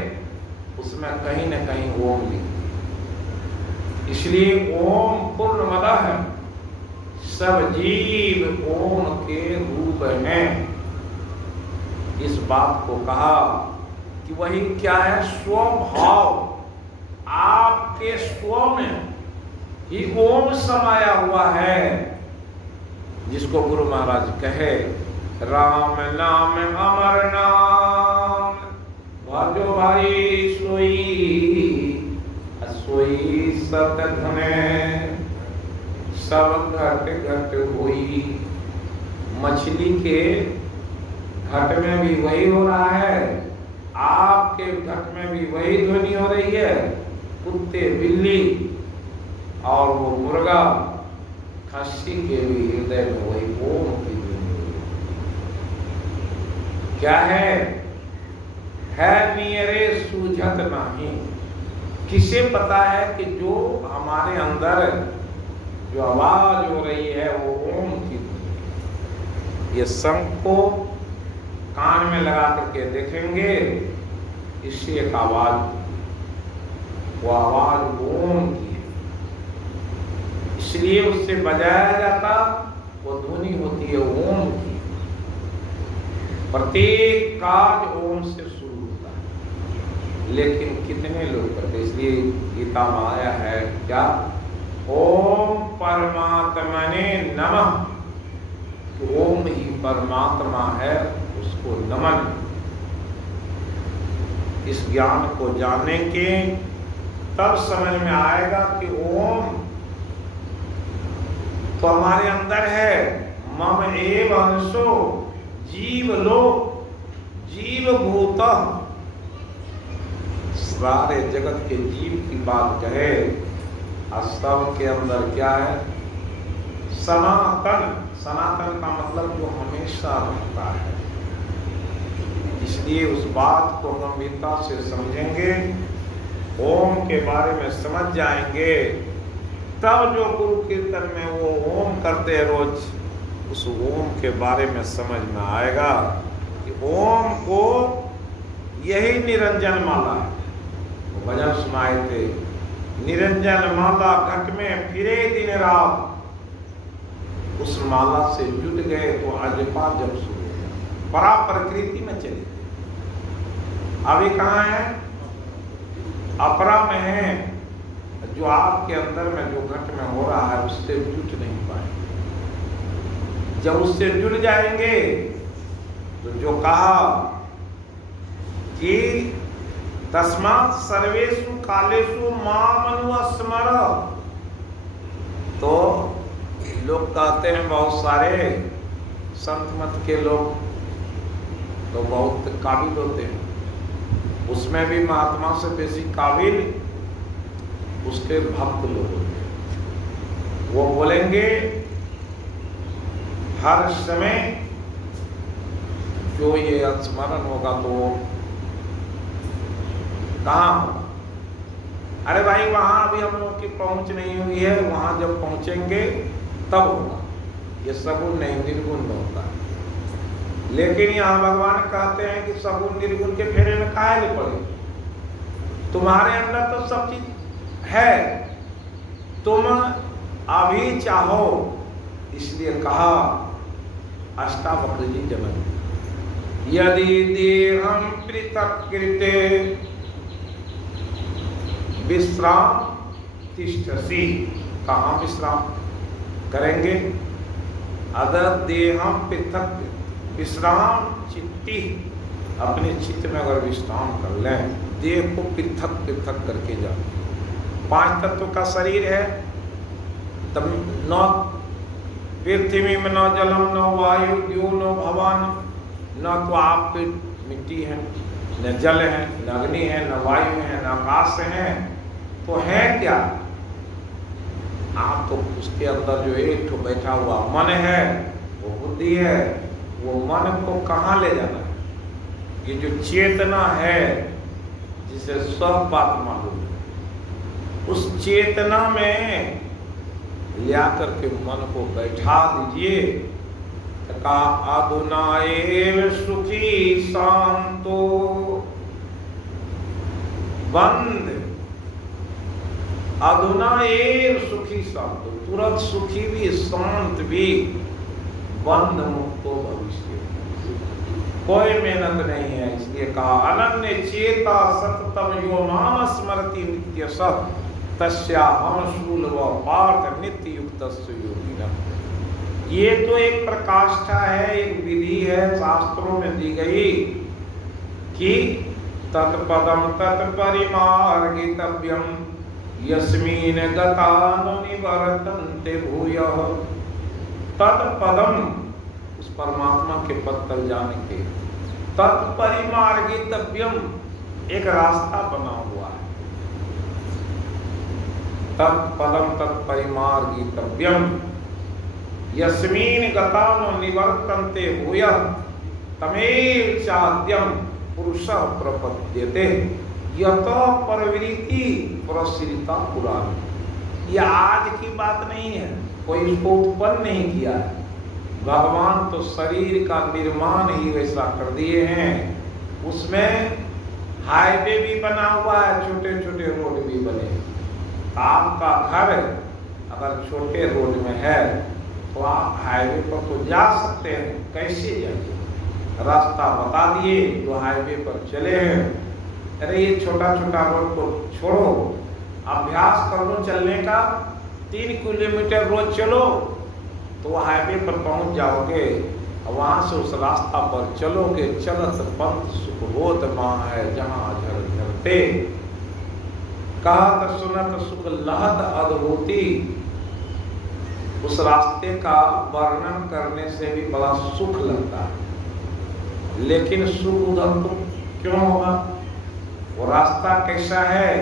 उसमें कहीं न कहीं ओम लिखा। इसलिए ओम पूर्णमदः है, सब जीव ओम के रूप हैं। इस बात को कहा कि वही क्या है, स्वभाव। आपके स्व में ही ओम समाया हुआ है, जिसको गुरु महाराज कहे राम नाम अमर नाम, भजो भाई सोई सत धने, सब घट घट हुई। मछली के घट में भी वही हो रहा है, आपके घट में भी वही ध्वनि हो रही है। कुत्ते बिल्ली और वो मुर्गा खस्सी के भी हृदय में वही ओम की ध्वनि हो रही है। क्या है नियरे सूझत नहीं। किसे पता है कि जो हमारे अंदर जो आवाज हो रही है वो ओम की ध्वनि। ये शंख को कान में लगा करके देखेंगे, इससे एक आवाज, वो आवाज ओम की है, इसलिए उससे बजाया जाता वो ध्वनि होती है ओम की। प्रत्येक कार्य ओम से शुरू होता है, लेकिन कितने लोग करते? इसलिए गीता में आया है क्या, ओम परमात्मने नमः। ओम ही परमात्मा है, उसको नमन। इस ज्ञान को जानेंगे तब समझ में आएगा कि ओम तो हमारे अंदर है। मम एव अंशो जीव लोक जीव भूत। सारे जगत के जीव की बात कहे, और सब के अंदर क्या है, सनातन। सनातन का मतलब जो हमेशा रहता है। इसलिए उस बात को गंभीरता से समझेंगे, ओम के बारे में समझ जाएंगे, तब जो गुरु कीर्तन में वो ओम करते हैं रोज, उस ओम के बारे में समझ में आएगा कि ओम को यही निरंजन माला है। वो भजन सुनाए थे, निरंजन माला घट में फिरे दिन रात। उस माला से जुट गए तो अजपा जब शुरू, परा प्रकृति में चले। अभी कहाँ है? अपरा में है। जो आपके अंदर में जो घट में हो रहा है उससे जुट नहीं पाएंगे। जब उससे जुड़ जाएंगे तो जो कहा कि तस्मात् सर्वेषु कालेषु माम अनुस्मर, तो लोग कहते हैं, बहुत सारे संत मत के लोग तो बहुत काबिल होते हैं, उसमें भी महात्मा से बेसी काबिल उसके भक्त लोग होते हैं। वो बोलेंगे हर समय जो ये स्मरण होगा तो कहाँ होगा? अरे भाई वहां अभी हम लोग की पहुंच नहीं हुई है, वहां जब पहुंचेंगे तब होगा। ये सगुण नहीं निर्गुण में होता है। लेकिन यहाँ भगवान कहते हैं कि सगुण निर्गुण के फेरे में काहे पड़े? तुम्हारे अंदर तो सब चीज है, तुम अभी चाहो, इसलिए कहा अष्टावक्र जी जनन यदि देहम पृथक कृते विश्राम तिष्ठसि। कहाँ विश्राम करेंगे? अगर देहम पृथक विश्राम चित्ती, अपने चित्त में अगर विश्राम कर लें, देह को पृथक पृथक करके जा। 5 तत्व का शरीर है, तब न पृथ्वी में न जलम न वायु द्यो न भवन, न तो आप मिट्टी है, न जल है, न अग्नि है, न वायु है, न आकाश है, तो है क्या? आप तो उसके अंदर जो एक ठो बैठा हुआ मन है, वो बुद्धि है, वो मन को कहाँ ले जाना है? ये जो चेतना है जिसे सब बात मालूम है, उस चेतना में ले आकर के मन को बैठा दीजिए। कहा अधुना एव सुखी शांतो बंद, अधुना एव सुखी शांतो, तुरंत सुखी भी शांत भी, बंद मुक्तो भविष्य। कोई मेहनत नहीं है, इसलिए कहा अनन्य चेता सततम यो माम स्मरति नित्य सत तस्याहम शूल व पार्थ नित्य युक्तस्य योगिनः। ये तो एक प्रकाष्ठा है, एक विधि है, शास्त्रों में दी गई कि तत्पदम तत्परिमार्गितव्यम यस्मिन् गतानुनिवर्तन्ते भूयः। तत्पदम, उस परमात्मा के पद तक जाने के, तत्परिमार्गितव्यम, एक रास्ता बना हुआ है। तत्पदम तत्परिमार्गितव्यम यस्मिन् गतानुनिवर्तन्ते भूयः तमेव चाद्यम पुरुषः प्रपद्यते यतः प्रवृत्ति प्रसृता पुराण। यह आज की बात नहीं है, कोई इसको उत्पन्न नहीं किया है। भगवान तो शरीर का निर्माण ही वैसा कर दिए हैं। उसमें हाईवे भी बना हुआ है, छोटे छोटे रोड भी बने। आपका घर अगर छोटे रोड में है तो आप हाईवे पर तो जा सकते हैं, कैसे जाइए? रास्ता बता दिए तो हाईवे पर चले हैं। अरे ये छोटा छोटा रोड को छोड़ो, अभ्यास कर लो चलने का, 3 किलोमीटर रोज चलो तो हाईवे पर पहुंच जाओगे। वहां से उस रास्ता पर चलोगे, चलत पंथ सुख होत माँ है जहाँ झर झरते, कहत सुनत सुख लहत अद्भुति। उस रास्ते का वर्णन करने से भी बड़ा सुख लगता है, लेकिन सुख उधर तो क्यों होगा? वो रास्ता कैसा है?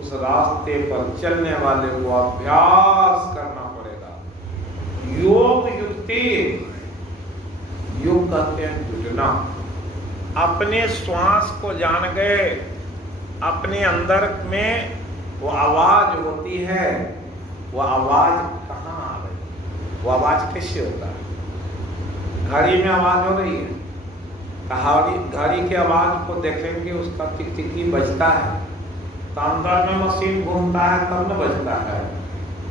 उस रास्ते पर चलने वाले को अभ्यास करना पड़ेगा। योग युक्ति, योग कहते हैं जुटना। अपने श्वास को जान गए, अपने अंदर में वो आवाज होती है, वो आवाज कहाँ आ रही? वो आवाज कैसे होता है? घड़ी में आवाज हो रही है, घड़ी के आवाज को देखेंगे, उसका टिक-टिकी बजता है, तो अंदर में मशीन घूमता है तब न बजता है।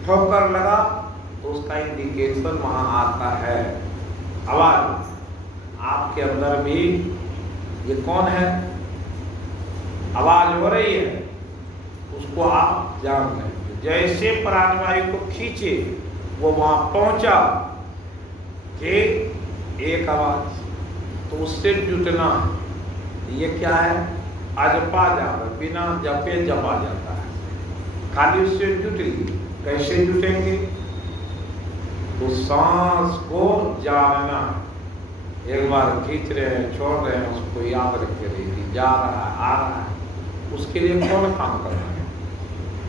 ठोकर लगा तो उसका इंडिकेशन वहां आता है, आवाज। आपके अंदर भी ये कौन है? आवाज हो रही है, उसको आप जान लें। जैसे प्राणवायु को खींचे, वो वहां पहुंचा कि एक आवाज, तो उससे जुटना है। ये क्या है? अजपा जाप, बिना जपे जपा जाता है, खाली उससे जुट लिए। कैसे जुटेंगे? तो सांस को जानना, एक बार खींच रहे हैं, छोड़ रहे हैं, उसको याद रखे रहिए, जा रहा है, आ रहा है। उसके लिए कौन काम कर रहा है?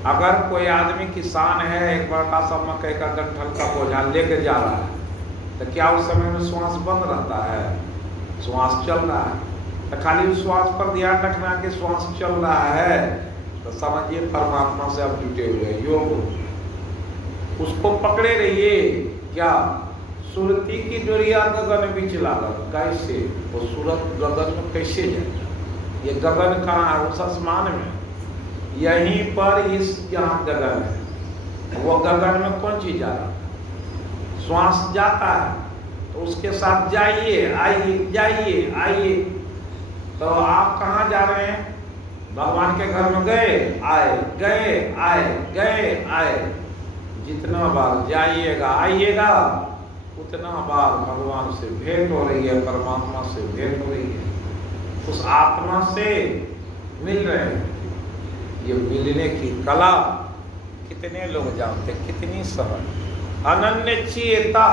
अगर कोई आदमी किसान है, एक बड़ा सा मकई का डंठल का बोझा लेके जा रहा है, तो क्या उस समय में श्वास बंद रहता है? श्वास चल रहा है। तो खाली उस श्वास पर ध्यान रखना कि श्वास चल रहा है, तो समझिए परमात्मा से आप जुटे हुए हैं। योग उसको पकड़े रहिए। क्या? सुरती की डोरिया गगन बीच लागल। कैसे? वो सूरत गगन में कैसे जाए? ये गगन कहाँ है? उस आसमान में, यहीं पर इस जहाँ गगन है, वो गगन में कौन चीज जा रहा है? श्वास जाता है, तो उसके साथ जाइए आइए, जाइए आइए। तो आप कहाँ जा रहे हैं? भगवान के घर में गए आए, गए आए, गए आए। जितना बार जाइएगा आइएगा, उतना बार भगवान से भेंट हो रही है, परमात्मा से भेंट हो रही है, उस आत्मा से मिल रहे हैं। ये मिलने की कला कितने लोग जानते, कितनी सरल। अनन्य चेता,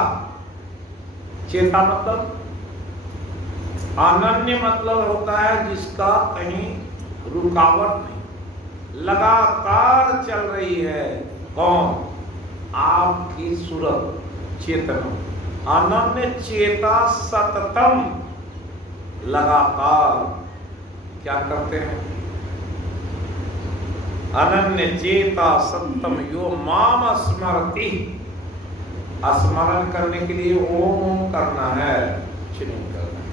चेता मतलब, अनन्य मतलब होता है जिसका कहीं रुकावट नहीं, लगातार चल रही है। कौन? आपकी सूरत, चेतना। अनन्य चेता सततम, लगातार क्या करते हैं? अनन्य चेता सततम यो माम स्मरति। स्मरण करने के लिए ओम करना है, कुछ नहीं करना है।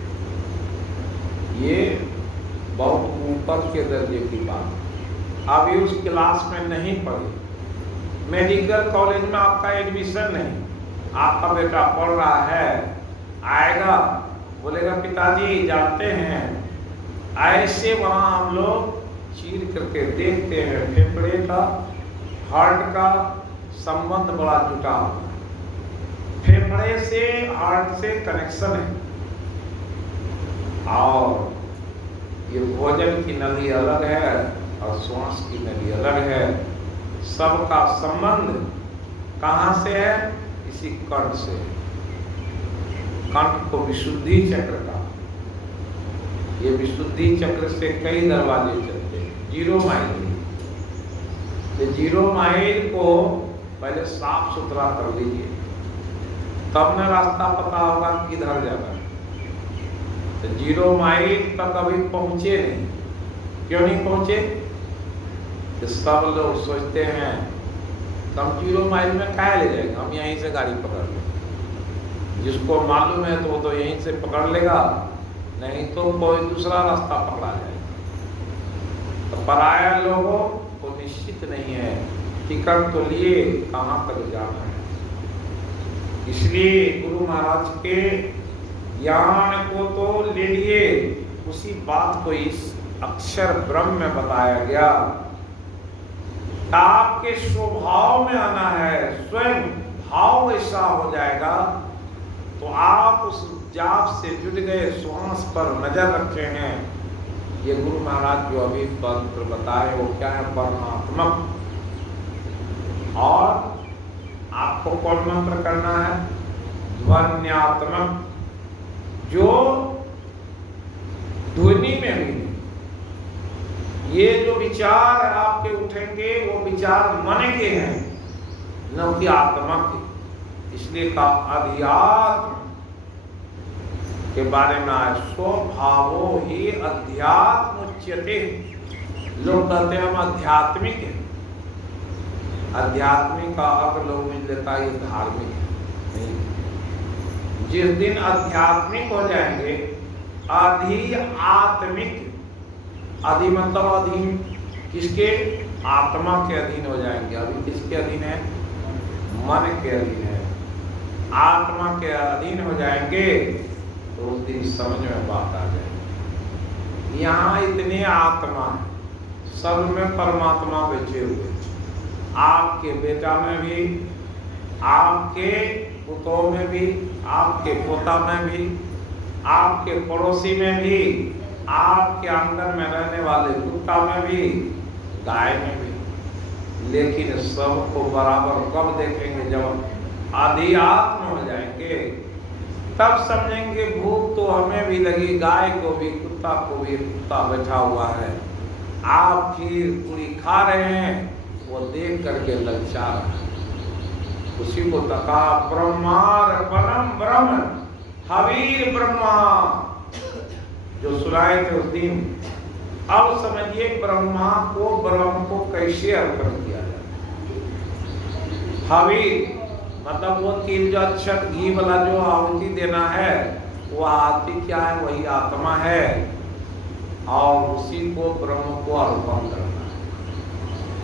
ये बहुत ऊपर के दर्जे की बात। अभी उस क्लास में नहीं पढ़ी। मेडिकल कॉलेज में आपका एडमिशन नहीं, आपका बेटा पढ़ रहा है, आएगा, बोलेगा पिताजी जानते हैं, ऐसे वहाँ हम लोग चीर करके देखते हैं, फेफड़े का, हार्ट का संबंध बड़ा जुटा हुआ है। फेफड़े से हार्ट से कनेक्शन है, और ये भोजन की नली अलग है और श्वास की नली अलग है। सबका संबंध कहाँ से है? इसी कंठ से। कंठ को विशुद्धि चक्र का, ये विशुद्धि चक्र से कई दरवाजे चलते हैं। 0 माइल, ये 0 माइल को पहले साफ सुथरा कर लीजिए, तब न रास्ता पता होगा किधर जाना है। तो 0 माइल तक अभी पहुंचे नहीं। क्यों नहीं पहुंचे? तो सब लोग सोचते हैं हम 0 माइल में क्या ले जाएंगे, हम यहीं से गाड़ी पकड़ लें। जिसको मालूम है तो वो तो यहीं से पकड़ लेगा, नहीं तो कोई दूसरा रास्ता पकड़ा जाएगा। तो पराया लोगों को निश्चित नहीं है, टिकट तो लिए कहाँ तक जाना है। इसलिए गुरु महाराज के ज्ञान को तो ले लिए, उसी बात को इस अक्षर ब्रह्म में बताया गया। आपके स्वभाव में आना है, स्वयं भाव ऐसा हो जाएगा तो आप उस जाप से जुड़ गए, श्वास पर नजर रखे हैं। ये गुरु महाराज जो अभी मंत्र बताए वो क्या है? परमात्मक। और आपको कौन मंत्र करना है? ध्वन्यात्मक, जो ध्वनि में भी। ये जो विचार आपके उठेंगे वो विचार मन के हैं, न कि आत्मा के। इसलिए कहा अध्यात्म के बारे में आए, स्वभावो ही अध्यात्म उच्यते। लोग कहते हैं हम आध्यात्मिक हैं। आध्यात्मिक का अर्थ लोग मिल लेता है ये धार्मिक है। नहीं, जिस दिन आध्यात्मिक हो जाएंगे, आध्यात्मिक, आदि मतलब अधीन, किसके? आत्मा के अधीन हो जाएंगे। अभी किसके अधीन है? मन के अधीन है। आत्मा के अधीन हो जाएंगे तो उस दिन समझ में बात आ जाएगी। यहाँ इतने आत्मा है, सब में परमात्मा बैठे हुए। आपके बेटा में भी, आपके पुतों में भी, आपके पोता में भी, आपके पड़ोसी में भी, आपके आंगन में रहने वाले कुत्ता में भी, गाय में भी। लेकिन सबको बराबर कब देखेंगे? जब आदि आत्म हो जाएंगे, तब समझेंगे भूख तो हमें भी लगी, गाय को भी, कुत्ता को भी। कुत्ता बैठा हुआ है, आप खीर पूरी खा रहे हैं, वो देख करके ललचा रहा है। उसी को तका ब्रह्मार्पणम ब्रह्म हवीर ब्रह्मा, जो सुनाए थे उस दिन। अब समझिए ब्रह्मा को, ब्रह्म को कैसे अर्पण किया जाए। हवीर मतलब वो तीन जो अक्षर घी वाला जो आहुति देना है, वो आहुति क्या है? वही आत्मा है, और उसी को ब्रह्म को अर्पण करना है।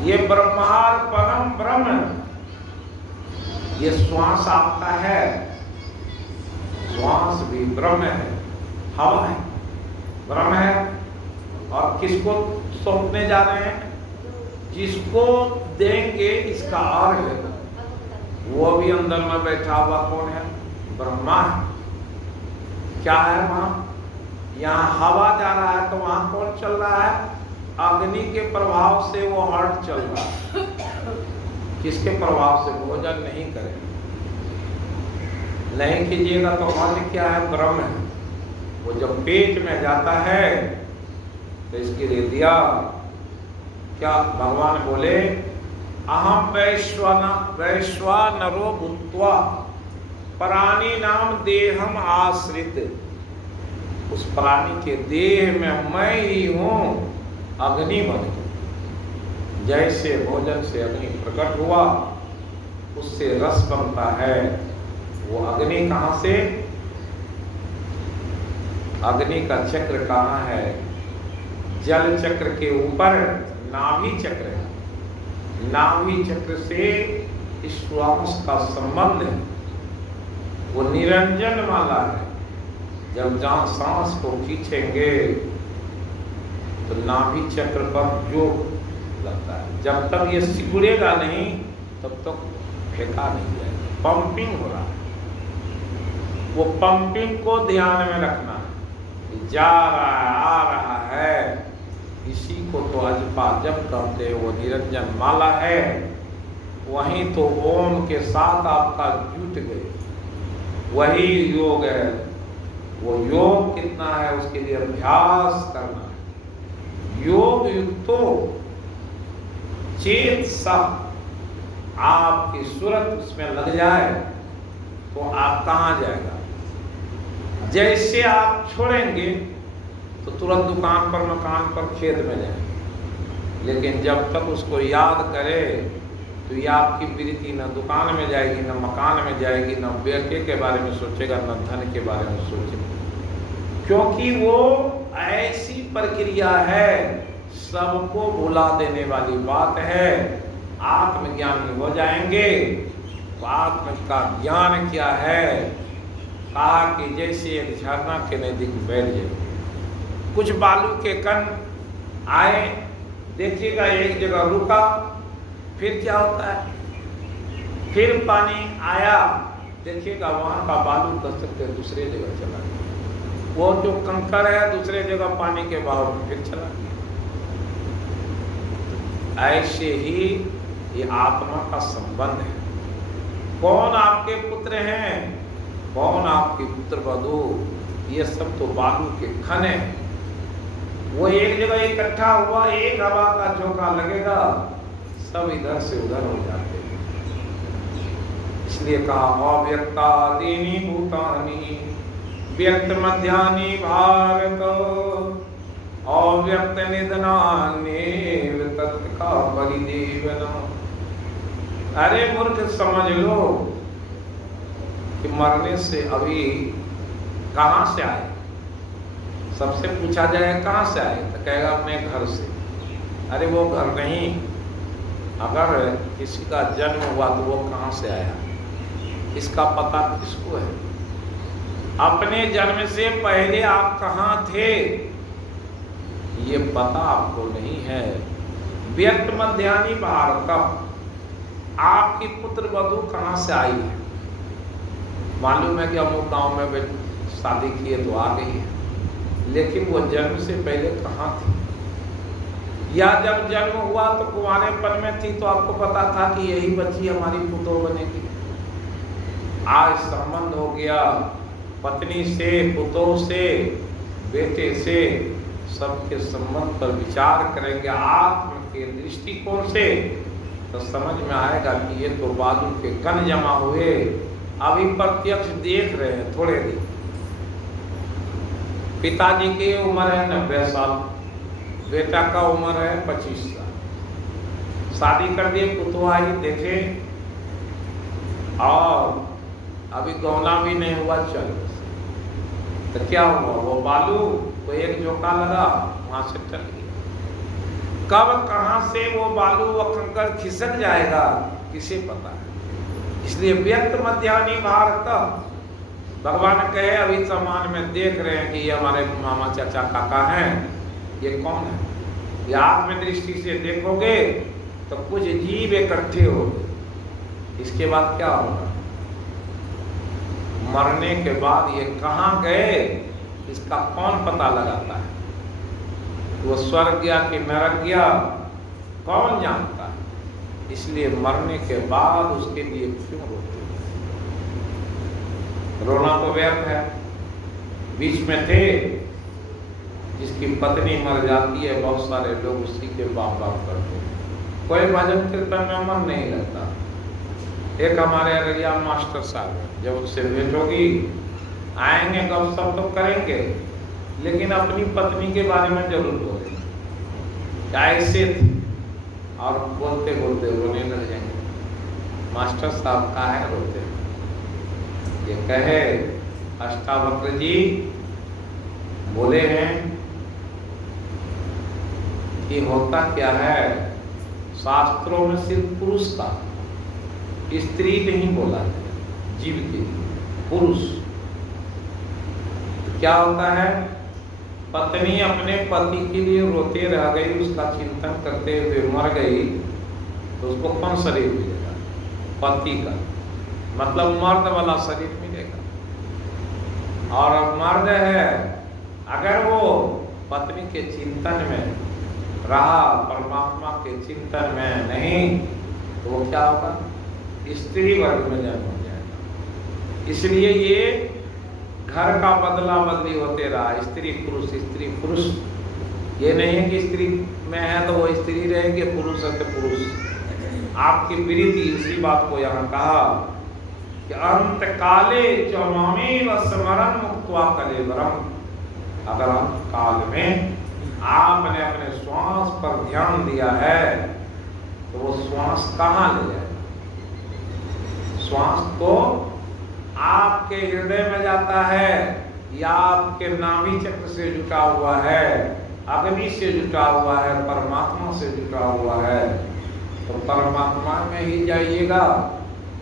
ये ब्रह्मार्पणम ब्रह्म, ये श्वास आपका है, श्वास भी ब्रह्म है, हवा है, ब्रह्म है। और किसको सौंपने जा रहे हैं? जिसको देंगे इसका अर्घ, वो भी अंदर में बैठा हुआ कौन है? ब्रह्मा है। क्या है वहां? यहाँ हवा जा रहा है तो वहां कौन चल रहा है? अग्नि के प्रभाव से वो हर्ट चल रहा है। किसके प्रभाव से? भोजन नहीं करें, नहीं कीजिएगा तो अन्न क्या है? ब्रह्म है। वो जब पेट में जाता है तो इसके लिए दिया क्या? भगवान बोले अहम वैश्वानरो भूत्वा प्राणी नाम देहम आश्रित। उस प्राणी के देह में मैं ही हूँ अग्नि बन। जैसे भोजन से अग्नि प्रकट हुआ, उससे रस बनता है। वो अग्नि कहाँ से? अग्नि का चक्र कहाँ है? जल चक्र के ऊपर नाभि चक्र है। नाभि चक्र से इस श्वास का संबंध है, वो निरंजन वाला है। जब जहाँ सांस को खींचेंगे तो नाभि चक्र पर जो लगता है, जब तक ये सिकुड़ेगा नहीं तब तक फेंका नहीं जाएगा। पंपिंग हो रहा है, वो पंपिंग को ध्यान में रखना है। जा रहा है, आ रहा है, इसी को तो अजपा जब कहते हैं। वो निरंजन माला है, वहीं तो ओम के साथ आपका जुट गए, वही योग है। वो योग कितना है? उसके लिए अभ्यास करना है। योग युक्तो चेत सब, आपकी सूरत उसमें लग जाए तो आप कहाँ जाएगा? जैसे आप छोड़ेंगे तो तुरंत दुकान पर, मकान पर, खेत में जाए। लेकिन जब तक उसको याद करे तो ये आपकी प्रीति न दुकान में जाएगी, न मकान में जाएगी, न बेटे के बारे में सोचेगा, न धन के बारे में सोचेगा। क्योंकि वो ऐसी प्रक्रिया है, सबको भुला देने वाली बात है। आत्मज्ञानी हो जाएंगे तो आत्म का ज्ञान क्या है? कहा कि जैसे एक झरना के नजदीक बैठ जाए, कुछ बालू के कण आए, देखिएगा एक जगह रुका, फिर क्या होता है? फिर पानी आया, देखिएगा वहां का बालू कह सकते हैं दूसरे जगह चला गया। वो जो कंकड़ है दूसरे जगह पानी के बहाव में फिर चला गया। ऐसे ही ये आत्मा का संबंध है। कौन आपके पुत्र हैं, कौन आपकी पुत्र वधू, ये सब तो बालू के खन है। वो एक जगह इकट्ठा हुआ, एक हवा का झोंका लगेगा, सब इधर से उधर हो जाते हैं। इसलिए कहा अव्यक्तादीनि भूतानि व्यक्त मध्यानि भारत अव्यक्त निधनानि तत्का परिदेवना। अरे मूर्ख, समझ लो कि मरने से अभी कहाँ से आए। सबसे पूछा जाए कहाँ से आए तो कहेगा अपने घर से। अरे वो घर नहीं, अगर किसी का जन्म हुआ तो वो कहाँ से आया, इसका पता किसको है? अपने जन्म से पहले आप कहाँ थे, ये पता आपको नहीं है। व्यक्त मध्यानि भारतम, आपकी पुत्र वधू कहाँ से आई है? मालूम है कि अमुक गांव में शादी की है तो आ गई है, लेकिन वो जन्म से पहले कहाँ थी? या जब जन्म हुआ तो कुंवारेपन में थी तो आपको पता था कि यही बच्ची हमारी पुतोह बनेगी? आज संबंध हो गया, पत्नी से, पुतोह से, बेटे से, सबके संबंध पर विचार करेंगे आत्म के दृष्टिकोण से, तो समझ में आएगा कि ये तो बालू के कण जमा हुए, अभी प्रत्यक्ष देख रहे हैं थोड़े दिन। पिताजी की उम्र है 90 साल, बेटा का उम्र है 25 साल, शादी कर दिए, पुतोह आई, देखे, और अभी गौना भी नहीं हुआ, चल तो क्या हुआ? वो बालू को एक झोंका लगा, वहां से टल गया। कब कहां से वो बालू व कंकड़ खिसक जाएगा किसे पता है? इसलिए व्यक्त मध्यानि भारत, भगवान कहे अभी सम्मान में देख रहे हैं कि ये हमारे मामा चाचा काका हैं, ये कौन है? ये आत्म दृष्टि से देखोगे तो कुछ जीव इकट्ठे हो गए। इसके बाद क्या होगा? मरने के बाद ये कहाँ गए इसका कौन पता लगाता है? वो स्वर्ग गया कि नरक गया, कौन जानता है? इसलिए मरने के बाद उसके लिए क्यों रोते? रोना तो व्यर्थ है। बीच में थे जिसकी पत्नी मर जाती है, बहुत सारे लोग उसी के बाप करते हैं, कोई भजन कीर्तन में मन नहीं लगता। एक हमारे अररिया मास्टर साहब है, जब उससे भेंट होगी आएंगे, गपशप तो करेंगे, लेकिन अपनी पत्नी के बारे में जरूर बोलेंगे, कैसे थी, और बोलते बोलते रोने लग जाएंगे। मास्टर साहब का है रोते, ये कहे अष्टावक्र जी बोले हैं कि होता क्या है, शास्त्रों में सिर्फ पुरुष का, स्त्री नहीं बोला है, जीव के पुरुष। तो क्या होता है, पत्नी अपने पति के लिए रोते रह गई, उसका चिंतन करते हुए मर गई, तो उसको कौन शरीर मिलेगा? पति का, मतलब मर्द वाला शरीर मिलेगा। और अब मर्द है, अगर वो पत्नी के चिंतन में रहा, परमात्मा के चिंतन में नहीं, तो वो क्या होगा? स्त्री वर्ग में जन्म हो जाएगा। इसलिए ये घर का बदला बदली होते रहा, स्त्री पुरुष। ये नहीं है कि स्त्री में है तो वो स्त्री रहेगी, पुरुष है तो पुरुष। आपकी प्रीति इसी बात को यहाँ कहा कि अंत काले चौमामी व स्मरण मुक्त्वा कलेवरम। अगर अंत काल में आपने अपने श्वास पर ध्यान दिया है तो वो श्वास कहाँ ले जाएगा? श्वास तो आपके हृदय में जाता है, या आपके नाभि चक्र से जुटा हुआ है, अग्नि से जुटा हुआ है, परमात्मा से जुटा हुआ है, तो परमात्मा में ही जाइएगा।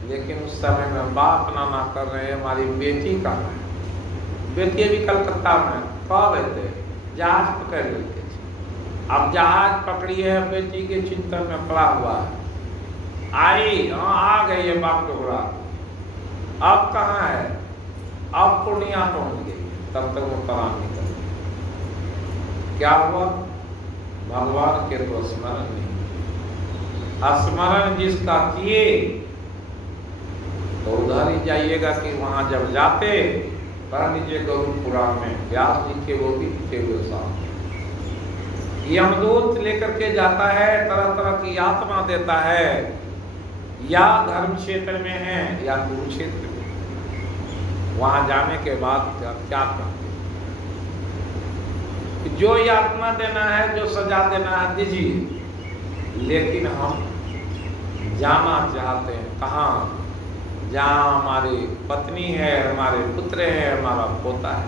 लेकिन उस समय में बाप नाना कर रहे हैं, हमारी बेटी का है, बेटी भी कलकत्ता में कब रहते, जहाज पकड़ लेते। अब जहाज पकड़ी है, बेटी के चिंतन में पड़ा हुआ है, आई, हाँ आ गई है बाप टुकड़ा, अब कहाँ है? अब पूर्णिया पहुंच गई, तब तक वो परान निकल गई। क्या हुआ? भगवान के तो स्मरण नहीं, स्मरण जिसका किए तो उधर ही जाइएगा कि वहां जब जाते, पढ़ लीजिए गरुड़ पुराण में, व्यास जी के वो भी लिखे हुए साथ, यमदूत लेकर के जाता है, तरह तरह की यातना देता है, या धर्म क्षेत्र में है या कुरुक्षेत्र में। वहां जाने के बाद क्या करते? जो यातना देना है, जो सजा देना है दीजिए, लेकिन हम जाना चाहते हैं कहाँ? जहाँ हमारी पत्नी है, हमारे पुत्र है, हमारा पोता है।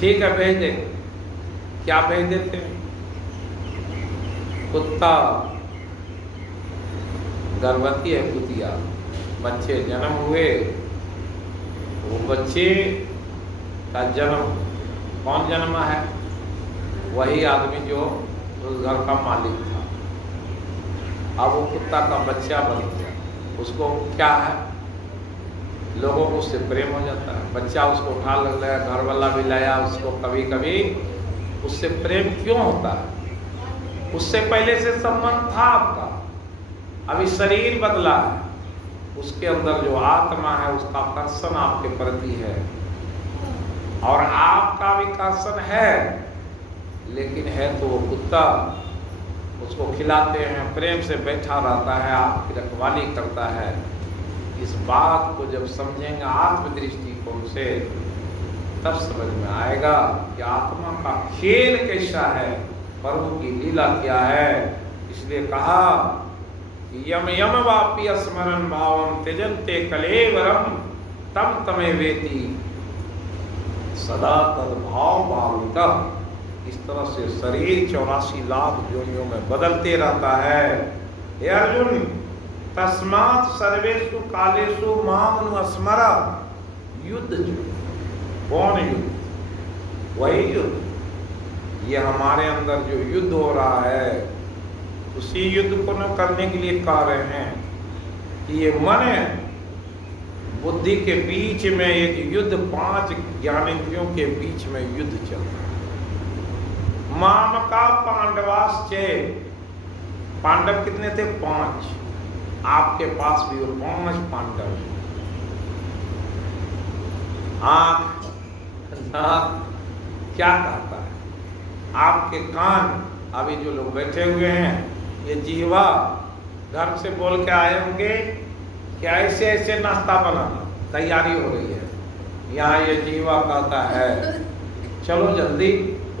ठीक है, भेज दे। क्या भेज देते हैं? कुत्ता, गर्भवती है कुतिया, बच्चे जन्म हुए, वो बच्चे का जन्म कौन जन्मा है? वही आदमी जो उस घर का मालिक था। अब वो कुत्ता का बच्चा बन गया, उसको क्या है, लोगों को उससे प्रेम हो जाता है। बच्चा उसको उठा लग गया, घर वाला भी लाया उसको, कभी कभी उससे प्रेम क्यों होता है? उससे पहले से संबंध था आपका, अभी शरीर बदला है, उसके अंदर जो आत्मा है उसका आकर्षण आपके प्रति है, और आपका भी आकर्षण है, लेकिन है तो वो कुत्ता। उसको खिलाते हैं, प्रेम से बैठा रहता है, आपकी रखवाली करता है। इस बात को जब समझेंगे आत्मदृष्टिकोण से, तब समझ में आएगा कि आत्मा का खेल कैसा है, प्रभु की लीला क्या है। इसलिए कहा कि यम यम वापी स्मरण भावम त्यजन्ते कलेवरम तम तमे वेति सदा तद्भाव भावितः। इस तरह से शरीर 84 लाख योनियों में बदलते रहता है। हे अर्जुन, तस्मात् सर्वेषु कालेषु माम अनुस्मर। युद्ध जो, कौन युद्ध? वही युद्ध, ये हमारे अंदर जो युद्ध हो रहा है, उसी युद्ध को न करने के लिए कह रहे हैं कि ये मन बुद्धि के बीच में एक युद्ध, 5 ज्ञानेंद्रियों के बीच में युद्ध चल रहा है। माम का पांडवाश्चय, पांडव कितने थे? 5। आपके पास भी वो 5 पांडव। आंख, नाक क्या कहता है? आपके कान, अभी जो लोग बैठे हुए हैं, ये जीवा घर से बोल के आए होंगे कि ऐसे ऐसे नाश्ता बनाना, तैयारी हो रही है। यहाँ ये जीवा कहता है चलो जल्दी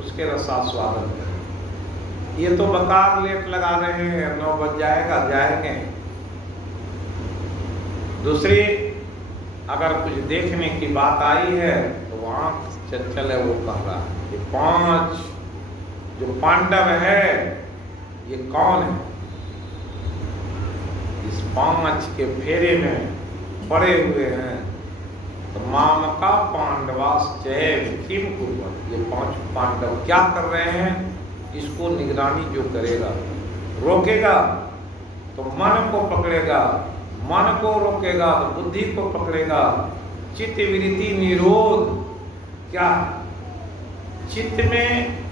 उसके रसास्वादन करें। ये तो बकार लेट लगा रहे हैं, 9 बज जाएगा, जाएंगे। दूसरी, अगर कुछ देखने की बात आई है तो वहाँ चंचल है, वो कह रहा है ये 5 जो पांडव है ये कौन है? इस 5 के फेरे में पड़े हुए हैं। तो माम का पांडवाश्चय किम कुर्वन्, ये 5 पांडव क्या कर रहे हैं? इसको निगरानी जो करेगा, रोकेगा तो मन को पकड़ेगा, मन को रोकेगा तो बुद्धि को पकड़ेगा। चित्त वृत्ति निरोध, क्या चित्त में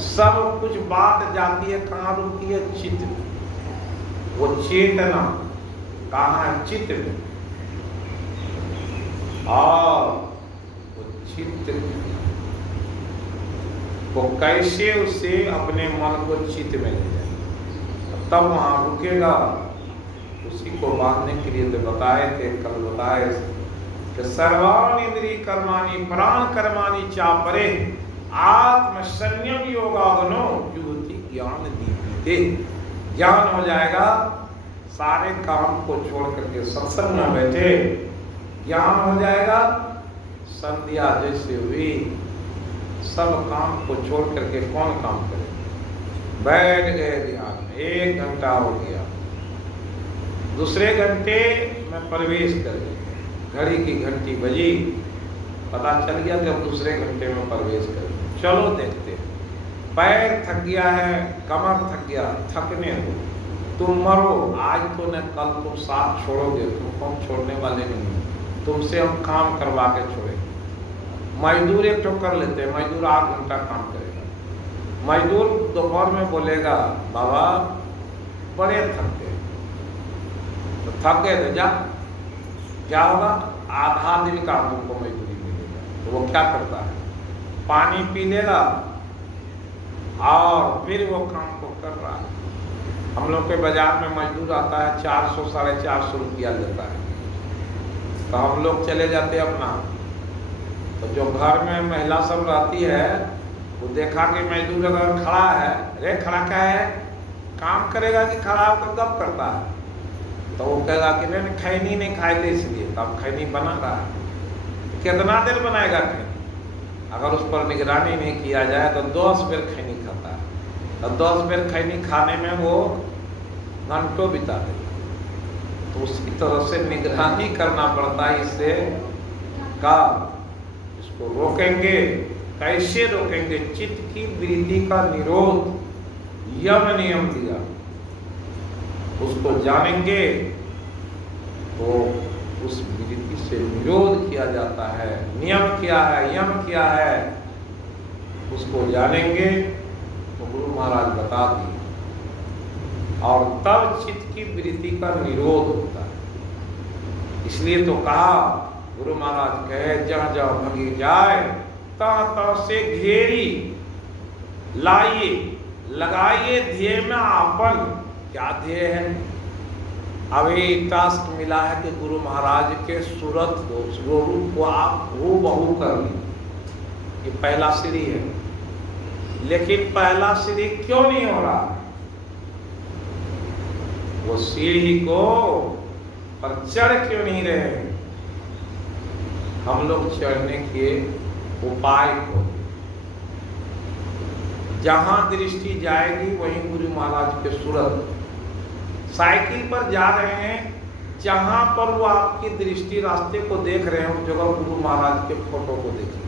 सब कुछ बात जाती है, कहाँ रुकती है? चित्त में। वो चेतना कहाँ है? चित्त में। और वो चित्त को कैसे उसे अपने मन को चित्त में ले जाए, तब वहां रुकेगा। उसी को बांधने के लिए तो बताए थे, कल बताए कि सर्वाणि इंद्रिय कर्माणि प्राण कर्माणि चापरे आत्म संयम योगावनो युवती ज्ञान दीपिते। ज्ञान हो जाएगा, सारे काम को छोड़ करके सत्संग में बैठे, ज्ञान हो जाएगा। संध्या जैसे हुई, सब काम को छोड़ करके कौन काम करे? बैठ गए ध्यान में, 1 घंटा हो गया, दूसरे घंटे में प्रवेश कर गए, घड़ी की घंटी बजी, पता चल गया कि अब दूसरे घंटे में प्रवेश कर गए। चलो देखते, पैर थक गया है, कमर थक गया, थकने दो, तुम मरो आज तो न कल तुम साथ छोड़ोगे, तुम कौन छोड़ने वाले नहीं, तुमसे हम काम करवा के छोड़ेंगे। मजदूर एक ठो कर लेते हैं, मजदूर 8 घंटा काम करेगा। मजदूर दोपहर में बोलेगा बाबा बड़े थक गए, तो थक गए थे, जा क्या होगा? आधा दिन का तुमको मजदूरी मिलेगा। तो वो क्या करता है? पानी पी लेगा और फिर वो काम को कर रहा है। हम लोग के बाजार में मजदूर आता है, 400 साढ़े 400 रुपया लेता है, तो हम लोग चले जाते अपना। तो जो घर में महिला सब रहती है, वो देखा कि मजदूर अगर खड़ा है, अरे खड़ा क्या है, काम करेगा कि खड़ा होकर कब करता है? तो वो कहेगा कि नहीं खैनी नहीं खाए थे इसलिए, तो अब खैनी बना रहा है। तो कितना देर बनाएगा खैनी? अगर उस पर निगरानी नहीं किया जाए तो 10 बेर खैनी खाता है, तो 10 बेर खैनी खाने में वो घंटों बिता देगा। तो उसी तरह से निगरानी करना पड़ता है। इससे का इसको रोकेंगे, कैसे रोकेंगे? चित्त की वृत्ति का निरोध, यम नियम दिया, उसको जानेंगे तो उस विरति से विरोध किया जाता है। नियम क्या है, यम क्या है, उसको जानेंगे तो गुरु महाराज बता दिए, और तब चित्त की वृत्ति का निरोध होता है। इसलिए तो कहा, गुरु महाराज कहे, जहाँ जहाँ भगी जाए तहाँ तहाँ से घेरी लाइए, लगाइए ध्येय में आपन। क्या ध्येय है? अभी टास्क मिला है कि गुरु महाराज के सूरत को, स्वरूप को आप हूबहू कर ली। ये पहला सीढ़ी है, लेकिन पहला सीढ़ी क्यों नहीं हो रहा? वो सीढ़ी को पर चढ़ क्यों नहीं रहे? हम लोग चढ़ने के उपाय को, जहां दृष्टि जाएगी वहीं गुरु महाराज के सूरत। साइकिल पर जा रहे हैं, जहां पर वो आपकी दृष्टि रास्ते को देख रहे हैं, उस जगह गुरु महाराज के फोटो को देखिए।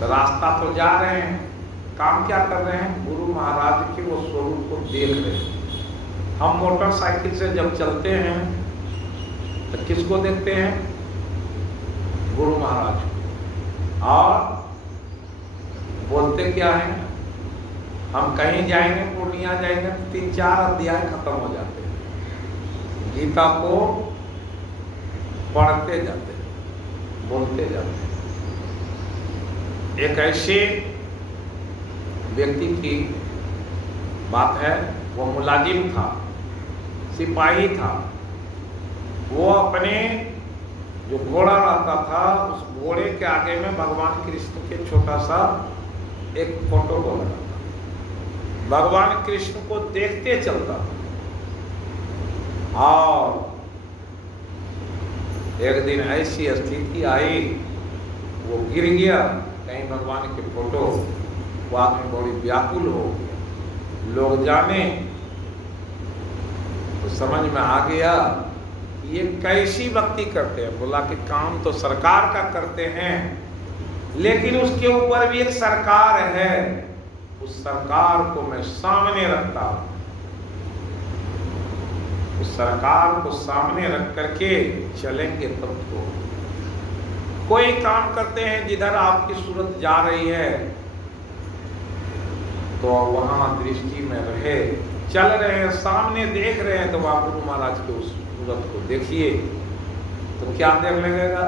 तो रास्ता तो जा रहे हैं, काम क्या कर रहे हैं? गुरु महाराज के वो स्वरूप को देख रहे हैं। हम मोटरसाइकिल से जब चलते हैं तो किसको देखते हैं? गुरु महाराज को। और बोलते क्या है? हम कहीं जाएंगे, पूर्णिया जाएंगे तो 3-4 अध्याय खत्म हो जाते हैं। गीता को पढ़ते जाते हैं, बोलते जाते हैं। एक ऐसे व्यक्ति की बात है, वो मुलाजिम था, सिपाही था। वो अपने जो घोड़ा रहता था, उस घोड़े के आगे में भगवान कृष्ण के छोटा सा एक फोटो को लगा। भगवान कृष्ण को देखते चलता था। और एक दिन ऐसी स्थिति आई, वो गिर गया कहीं भगवान के फोटो, वो आदमी बड़ी व्याकुल हो गया। लोग जाने तो समझ में आ गया ये कैसी भक्ति करते हैं। बोला कि काम तो सरकार का करते हैं, लेकिन उसके ऊपर भी एक सरकार है, उस सरकार को मैं सामने रखता हूं। उस सरकार को सामने रख करके चलेंगे तब तो। कोई काम करते हैं जिधर आपकी सूरत जा रही है तो वहां दृष्टि में रहे, चल रहे हैं, सामने देख रहे हैं, तो वहां गुरु महाराज के उस सूरत को देखिए तो क्या देख लगेगा?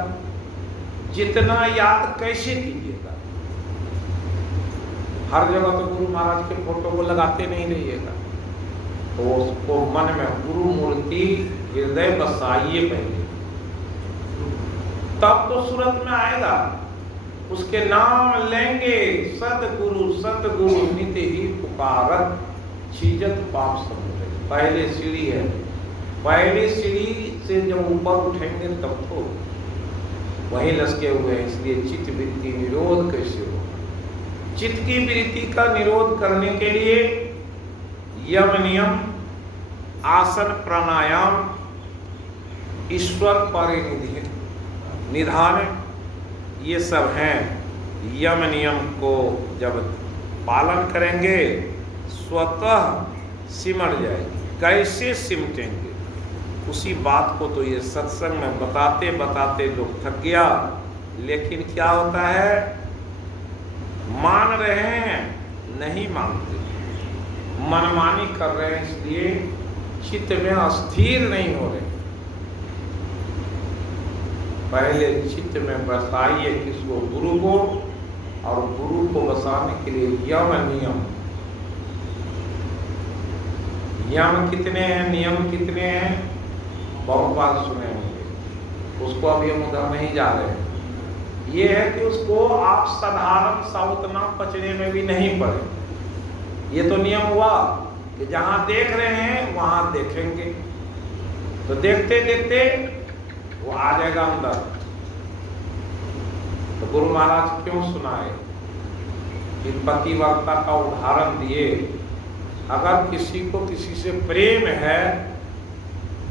जितना याद कैसे कीजिएगा, हर जगह तो गुरु महाराज के फोटो को लगाते नहीं रहिएगा। तो उसको मन में गुरु मूर्ति हृदय बसाइए पहले, तब तो सूरत में आएगा। उसके नाम लेंगे, सतगुरु सतगुरु नित्य ही पुकारत, चीजत पाप समुद्र। पहले सीढ़ी है, पहली सीढ़ी से जब ऊपर उठेंगे तब तो वहीं लसके हुए हैं। इसलिए चित्त वृत्ति निरोध कैसे हो? चित्त की वृत्ति का निरोध करने के लिए यम नियम, आसन, प्राणायाम, ईश्वर परिनिधि निधान, ये सब हैं। यम नियम को जब पालन करेंगे स्वतः सिमट जाएगी। कैसे सिमटेंगे? उसी बात को तो ये सत्संग में बताते बताते लोग थक गया। लेकिन क्या होता है, मान रहे हैं, नहीं मानते, मनमानी कर रहे हैं, इसलिए चित्त में अस्थिर नहीं हो रहे। पहले चित्त में बसाइए किसको? गुरु को। और गुरु को बसाने के लिए यम नियम, यम कितने हैं, नियम कितने हैं, बहुत बार सुने होंगे, उसको अभी हम उधर नहीं जा रहे हैं। ये है कि उसको आप साधारण सा उतना पचड़े में भी नहीं पड़े। ये तो नियम हुआ कि जहां देख रहे हैं वहां देखेंगे, तो देखते देखते वो आ जाएगा अंदर। तो गुरु महाराज क्यों सुनाए कि पतिव्रता का उदाहरण दिए? अगर किसी को किसी से प्रेम है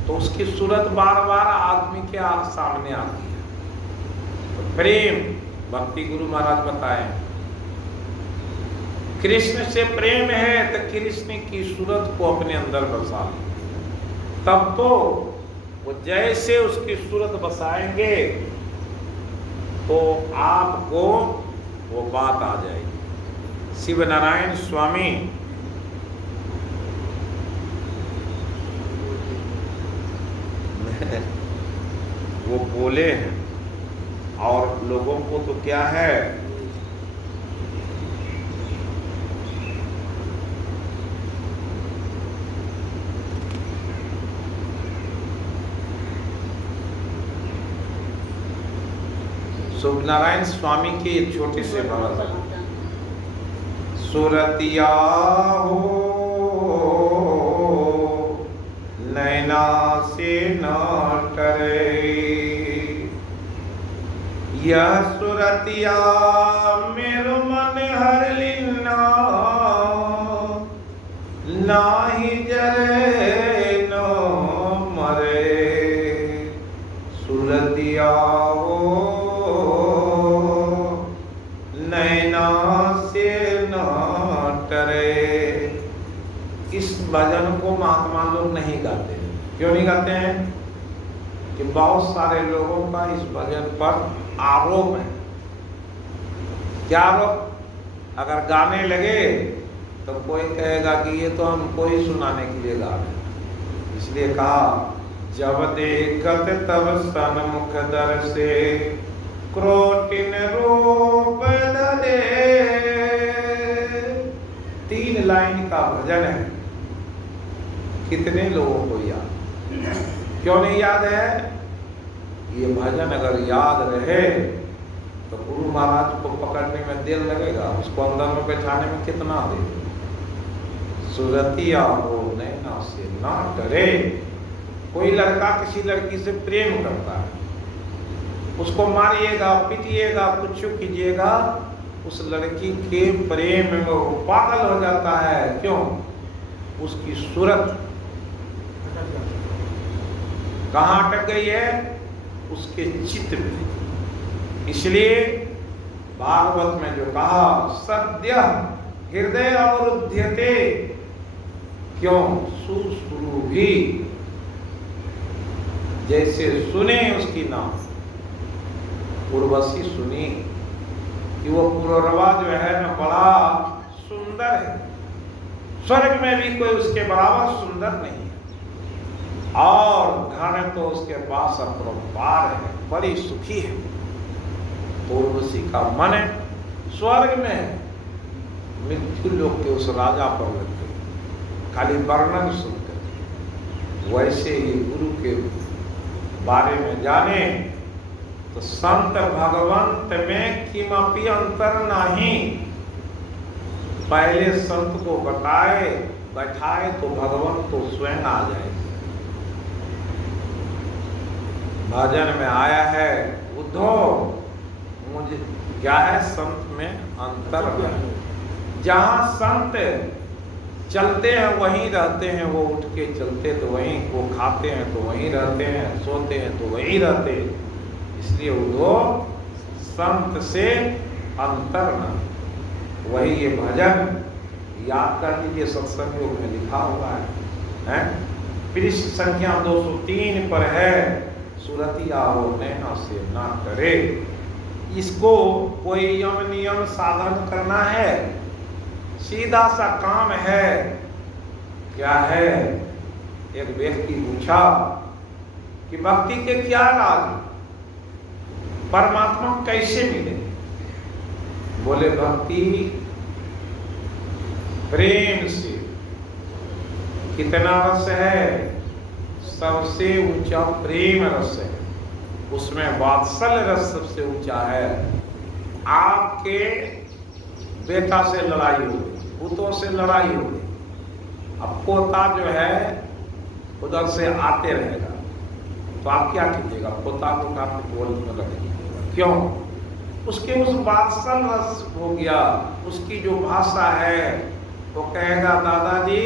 तो उसकी सूरत बार बार आदमी के सामने आती है। तो प्रेम भक्ति गुरु महाराज बताए कृष्ण से प्रेम है तो कृष्ण की सूरत को अपने अंदर बसा लो, तब तो वो जैसे उसकी सूरत बसाएंगे तो आपको वो बात आ जाएगी। शिव नारायण स्वामी वो बोले हैं, और लोगों को तो क्या है, नारायण स्वामी के एक छोटे से भवन, सुरतिया हो नैना से न टरे, यह सुरतिया मेरो मन हर लिन्ना, नाही जरे न मरे, सुरतिया इस भजन को महात्मा लोग नहीं गाते। क्यों नहीं गाते हैं? कि बहुत सारे लोगों का इस भजन पर आरोप है। क्या आरोप? अगर गाने लगे तो कोई कहेगा कि ये तो हमको ही सुनाने के लिए गा रहे। इसलिए कहा, जब देखत तब सन्मुख दर से क्रोटिन रूप धरे। 3 लाइन का भजन है, कितने लोगों को याद? क्यों नहीं याद है? ये भजन अगर याद रहे तो गुरु महाराज को पकड़ने में देर लगेगा, उसको अंदर में बैठाने में कितना देर। सुरतिया हो नैना से ना डरे। कोई लड़का किसी लड़की से प्रेम करता है, उसको मारिएगा, पीटिएगा, कुछ कीजिएगा, उस लड़की के प्रेम में वो पागल हो जाता है। क्यों? उसकी सूरत कहाँ अटक गई है? उसके चित्त में। इसलिए भागवत में जो कहा, सद्य हृदय अवरुध्यते, क्यों? सुश्रु भी जैसे सुने उसकी नाम, उर्वशी सुनी कि वो पुररवा जो है ना बड़ा सुंदर है, स्वर्ग में भी कोई उसके बराबर सुंदर नहीं है, और धन तो उसके पास अपरंपार है, बड़ी सुखी है। तो उर्वशी का मन है स्वर्ग में, मृत्यु लोक के उस राजा पर लग गई खाली वर्णन सुनकर। वैसे ही गुरु के बारे में जाने तो संत भगवंत में किमपि अंतर नहीं। पहले संत को बैठाए तो भगवंत तो स्वयं आ जाए। भजन में आया है, उद्धव मुझे क्या है, संत में अंतर है। जहाँ संत चलते हैं वहीं रहते हैं, वो उठ के चलते तो वहीं, वो खाते हैं तो वहीं रहते हैं, सोते हैं तो वहीं रहते हैं। इसलिए उद्धव संत से अंतर न। वही ये भजन याद कर लीजिए, सत्संग योग में लिखा हुआ है? पृष्ठ संख्या 203 पर है, सुरतिया हो नैना से ना करे। इसको कोई यम नियम साधन करना है, सीधा सा काम है। क्या है? एक व्यक्ति पूछा कि भक्ति के क्या राज, परमात्मा कैसे मिले? बोले भक्ति प्रेम से। कितना रस है? सबसे ऊंचा प्रेम रस है, उसमें वात्सल्य रस सबसे ऊंचा है। आपके बेटा से लड़ाई हो गई, पुतों से लड़ाई हो गई, अब पोता जो है उधर से आते रहेगा, तो आप क्या कीजिएगा? पोता को काफी बोल में रख दीजिएगा। क्यों? उसके उस वात्सल्य रस हो गया, उसकी जो भाषा है वो कहेगा दादाजी,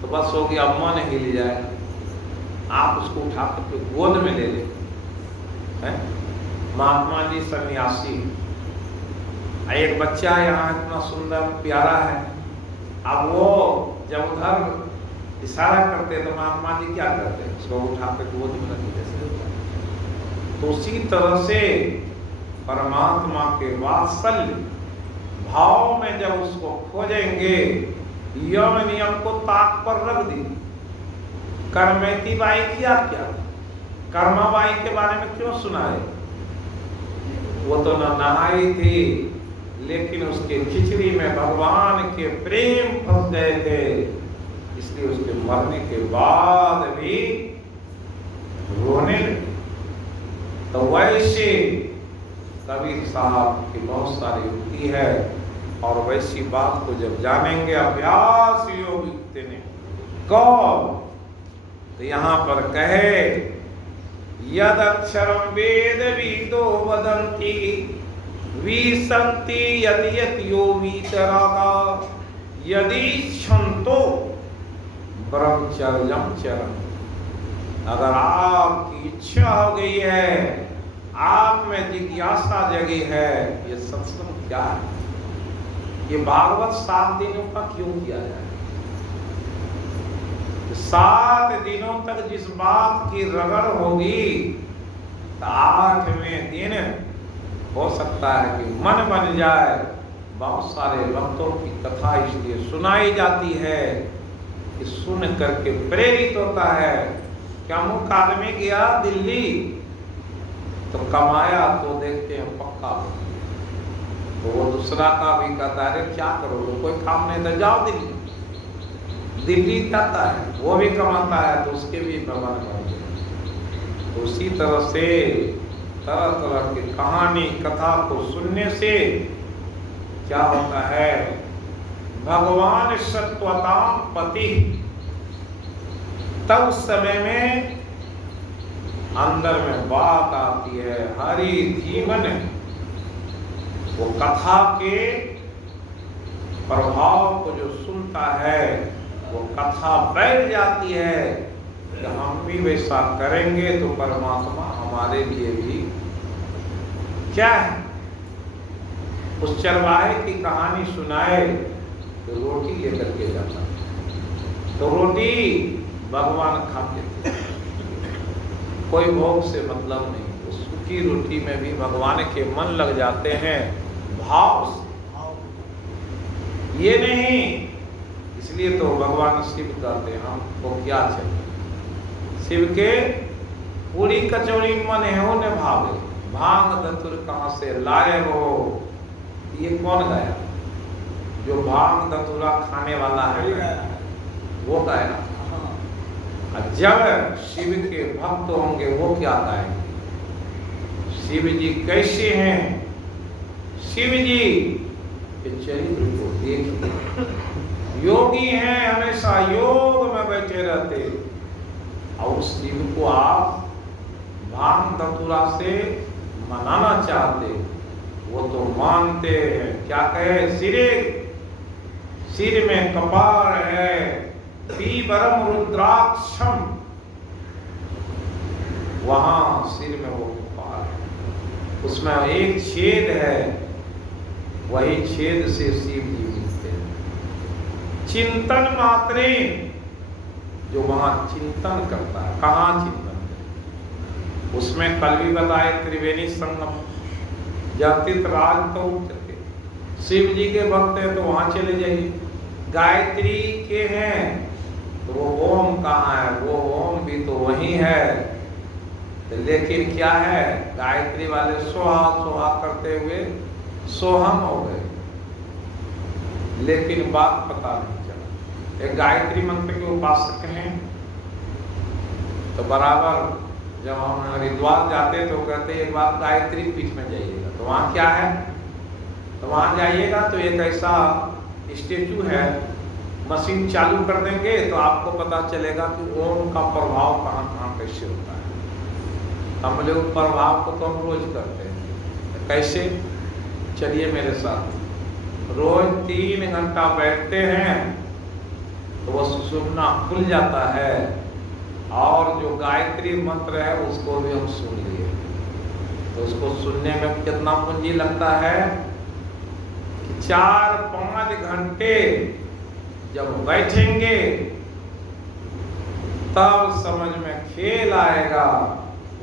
तो बस हो गया, मन हिल जाए। आप उसको उठा करके गोद में ले लें। महात्मा जी सन्यासी एक बच्चा यहाँ इतना सुंदर प्यारा है, अब वो जब उधर इशारा करते तो महात्मा जी क्या करते, उसको उठाते गोद में रख जैसे। तो उसी तरह से परमात्मा के वात्सल्य भाव में जब उसको खोजेंगे, यम नियम को ताक पर रख दी। कर्मेती बाई किया क्या, कर्माबाई के बारे में क्यों सुनाए? वो तो न नहाई थी, लेकिन उसके खिचड़ी में भगवान के प्रेम फंस गए थे, इसलिए उसके मरने के बाद भी रोने लगे। तो वैसे कबीर साहब की बहुत सारी युक्ति है, और वैसी बात को जब जानेंगे अभ्यास योग ने कौन, तो यहाँ पर कहे यद अक्षरम वेद विदो वदन्ति विसन्ति यदि यतियो वीतरागा यदि क्षंतो ब्रह्मचर्यम चरण। अगर आपकी इच्छा हो गई है, आप में जिज्ञासा जगी है, ये सत्संग क्या है, ये भागवत 7 दिनों का क्यों किया जाए? 7 दिनों तक जिस बात की रगड़ होगी, तो 8वें दिन हो सकता है कि मन बन जाए। बहुत सारे भक्तों की कथा इसलिए सुनाई जाती है कि सुन करके प्रेरित होता है। क्या मुख आदमी गया दिल्ली तो कमाया तो देखते हैं पक्का, तो वो दूसरा का भी कहता है क्या करोगे, कोई काम नहीं तो जाओ दिल्ली। दिल्ली जाता है, वो भी कमाता है, तो उसके भी भगवान बनते हैं। तो उसी तरह से तरह तरह की कहानी कथा को सुनने से क्या होता है, भगवान सत्वताम पति, तब समय में अंदर में बात आती है हरि जीवन। वो कथा के प्रभाव को जो सुनता है, वो कथा बैठ जाती है कि हम भी वैसा करेंगे तो परमात्मा हमारे लिए भी क्या है। उस चरवाहे की कहानी सुनाए तो रोटी लेकर के जाता, तो रोटी भगवान खाते थे, कोई भोग से मतलब नहीं। उस सूखी रोटी में भी भगवान के मन लग जाते हैं भाव से, ये नहीं। इसलिए तो भगवान शिव कहते हैं हमको क्या चाहिए, शिव के पूरी कचौड़ी मन है न भावे, भांग धतुर कहाँ से लाए हो। ये कौन गाया? जो भांग धतुरा खाने वाला है वो गाया। जब शिव के भक्त होंगे वो क्या गाएंगे, शिव जी कैसे हैं, शिव जी के चरित्र को देखिए। योगी हैं, हमेशा योग में बैठे रहते, और उस शिव को आप भांग धतूरा से मनाना चाहते, वो तो मानते हैं। क्या कहे, सिर में कपाल है, पीबरम रुद्राक्षम, वहां सिर में वो कपाल है, उसमें एक छेद है, वही छेद से शिव जी मिलते हैं। चिंतन मात्रे, जो वहां चिंतन करता है, कहाँ चिंतन, उसमें कल भी बताए त्रिवेणी संगम, जातित राज तो उठते। शिव जी के भक्त हैं तो वहां चले जाइए। गायत्री के हैं तो वो ओम कहाँ है, वो ओम भी तो वही है, लेकिन क्या है, गायत्री वाले सोहा सोहा करते हुए सोहम हो गए, लेकिन बात पता नहीं चला। एक गायत्री मंत्र के उपासक हैं, तो बराबर जब हम हरिद्वार जाते तो कहते एक बार गायत्री पीठ में जाइएगा, तो वहाँ क्या है, तो वहाँ जाइएगा तो एक ऐसा स्टेचू है, मशीन चालू कर देंगे तो आपको पता चलेगा कि ओम का प्रभाव कहाँ कहाँ कैसे होता है। हम लोग प्रभाव को तो हम रोज करते हैं, कैसे, चलिए मेरे साथ। रोज 3 घंटा बैठते हैं तो वो सुनना खुल जाता है, और जो गायत्री मंत्र है उसको भी हम सुन लिए, तो उसको सुनने में कितना पूंजी लगता है, 4-5 घंटे जब बैठेंगे तब समझ में खेल आएगा।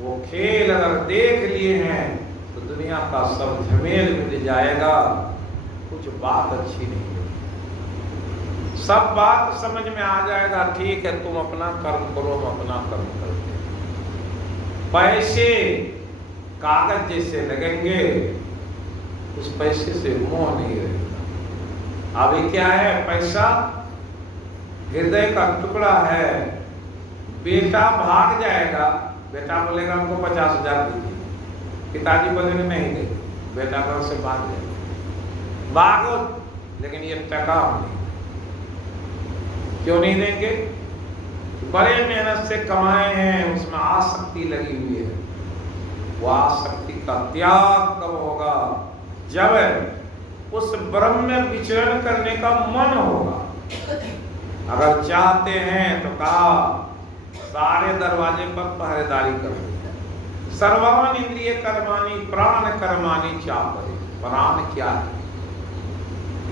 वो खेल अगर देख लिए हैं तो दुनिया का सब झमेल मिट जाएगा, कुछ बात अच्छी नहीं है, सब बात समझ में आ जाएगा। ठीक है, तुम अपना कर्म करो, हम अपना कर्म करते हैं। पैसे कागज जैसे लगेंगे, उस पैसे से मोह नहीं रहेगा। अभी क्या है, पैसा हृदय का टुकड़ा है। बेटा भाग जाएगा, बेटा बोलेगा हमको 50,000 दीजिए, पिताजी बोलेंगे नहीं दे, बेटा घर से भाग जाएगा। भागो, लेकिन ये टका हम नहीं, क्यों नहीं देंगे? बड़े मेहनत से कमाए हैं, उसमें आसक्ति लगी हुई है। वो आसक्ति का त्याग कब होगा? जब उस ब्रह्म में विचरण करने का मन होगा। अगर चाहते हैं तो कहा सारे दरवाजे पर पहरेदारी करो। सर्वान इंद्रिय कर्माणि प्राण कर्माणि चापरे। प्राण क्या है?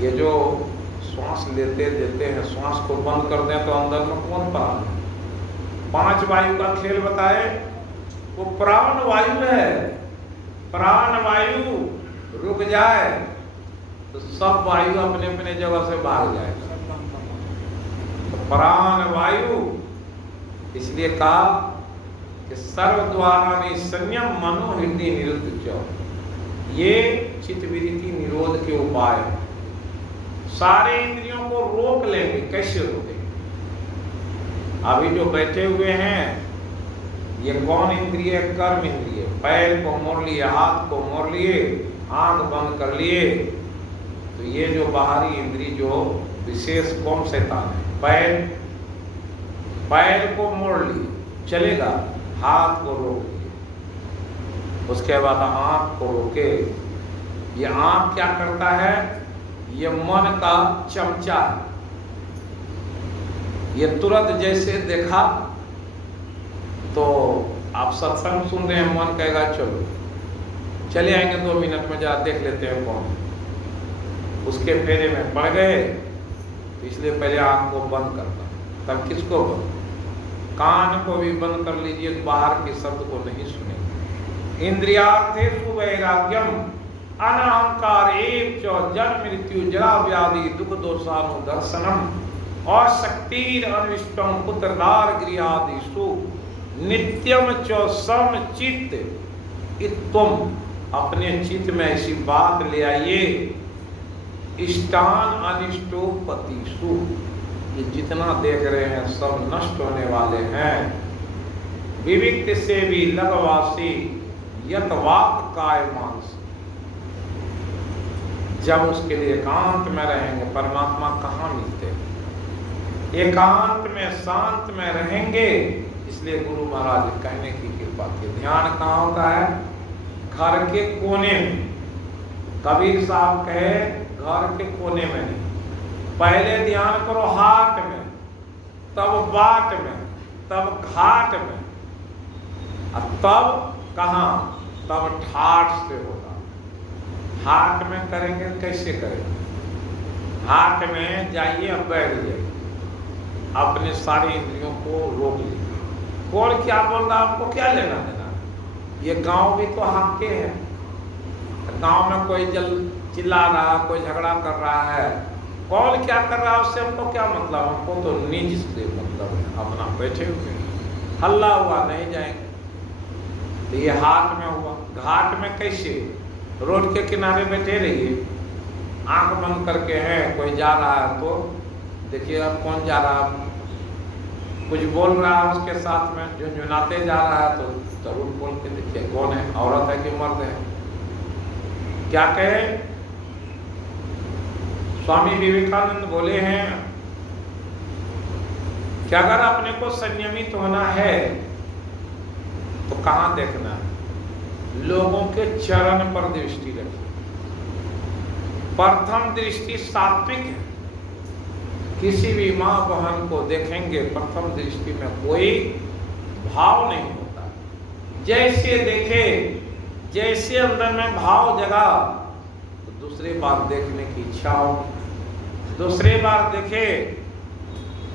ये जो श्वास लेते देते हैं, श्वास को बंद कर दें तो अंदर में कौन प्राण है? 5 वायु का खेल बताए, वो प्राण वायु है। प्राण वायु रुक जाए तो सब वायु अपने अपने जगह से भाग जाएगा। तो प्राण वायु इसलिए कहा कि सर्वद्वारा संयम मनो हृदय निरुद्ध चौ। ये चित्तवृत्ति निरोध के उपाय है। सारे इंद्रियों को रोक लेंगे। कैसे रोकेंगे? अभी जो बैठे हुए हैं, ये कौन इंद्रिय? कर्म इंद्रिय। पैर को मोड़ लिए, हाथ को मोड़ लिए, आंख बंद कर लिए, तो ये जो बाहरी इंद्रिय जो विशेष कौन शैतान है? पैर को मोड़ लिए, चलेगा, हाथ को रोक लिए, उसके बाद आंख को रोके। ये आंख क्या करता है? ये मन का चमचा है। ये तुरंत जैसे देखा तो आप सत्संग सुन रहे हैं, मन कहेगा चलो चले आएंगे 2 मिनट में, जा देख लेते हैं कौन। उसके फेरे में पड़ गए, तो इसलिए पहले आंख को बंद करता। तब किसको बंद? कान को भी बंद कर लीजिए, बाहर के शब्द को नहीं सुनेंगे। इंद्रियार्थेषु वैराग्यम अनहंकार एव च जन्म मृत्यु जरा व्याधि दुख दोषानुदर्शनम और शक्तिर अनिष्टम पुत्रदार गृहादिषु नित्यम च समचित्त। तुम अपने चित्त में ऐसी बात ले आइए, इष्टान अनिष्टोपतिषु, ये जितना देख रहे हैं सब नष्ट होने वाले हैं। विविक्त से भी लगवासी यत वाक काय मांस। जब उसके लिए एकांत में रहेंगे, परमात्मा कहाँ मिलते हैं? एकांत में शांत में रहेंगे। इसलिए गुरु महाराज कहने की कृपा की, ध्यान कहाँ होता है? घर के कोने में। कबीर साहब कहे घर के कोने में नहीं, पहले ध्यान करो हाट में, तब बाट में, तब घाट में, और तब कहाँ? तब ठाठ से होगा। हाट में करेंगे, कैसे करेंगे? हाट में जाइए, अब बैठ जाइए, अपने सारी इंद्रियों को रोक लीजिए। कौन क्या बोल रहा, आपको क्या लेना देना? ये गांव भी तो हक के हैं। गांव में कोई चिल्ला रहा, कोई झगड़ा कर रहा है, कौन क्या कर रहा है उससे हमको क्या मतलब? हमको तो निज से मतलब है। अपना बैठे हुए, हल्ला हुआ नहीं जाएंगे। तो ये हाट में हुआ। घाट में कैसे? रोड के किनारे बैठे रहिए, आंख बंद करके है, कोई जा रहा है तो देखिए अब कौन जा रहा है, कुछ बोल रहा है उसके साथ में, झुनझुनाते जा रहा है तो जरूर बोल के देखिए कौन है, औरत है कि मर्द है। क्या कहे? स्वामी विवेकानंद बोले हैं कि अगर अपने को संयमित होना है तो कहाँ देखना है? लोगों के चरण पर दृष्टि रखिए। प्रथम दृष्टि सात्विक है। किसी भी माँ बहन को देखेंगे, प्रथम दृष्टि में कोई भाव नहीं होता। जैसे देखे, जैसे अंदर में भाव जगा, तो दूसरी बार देखने की इच्छा होगी, दूसरी बार देखे,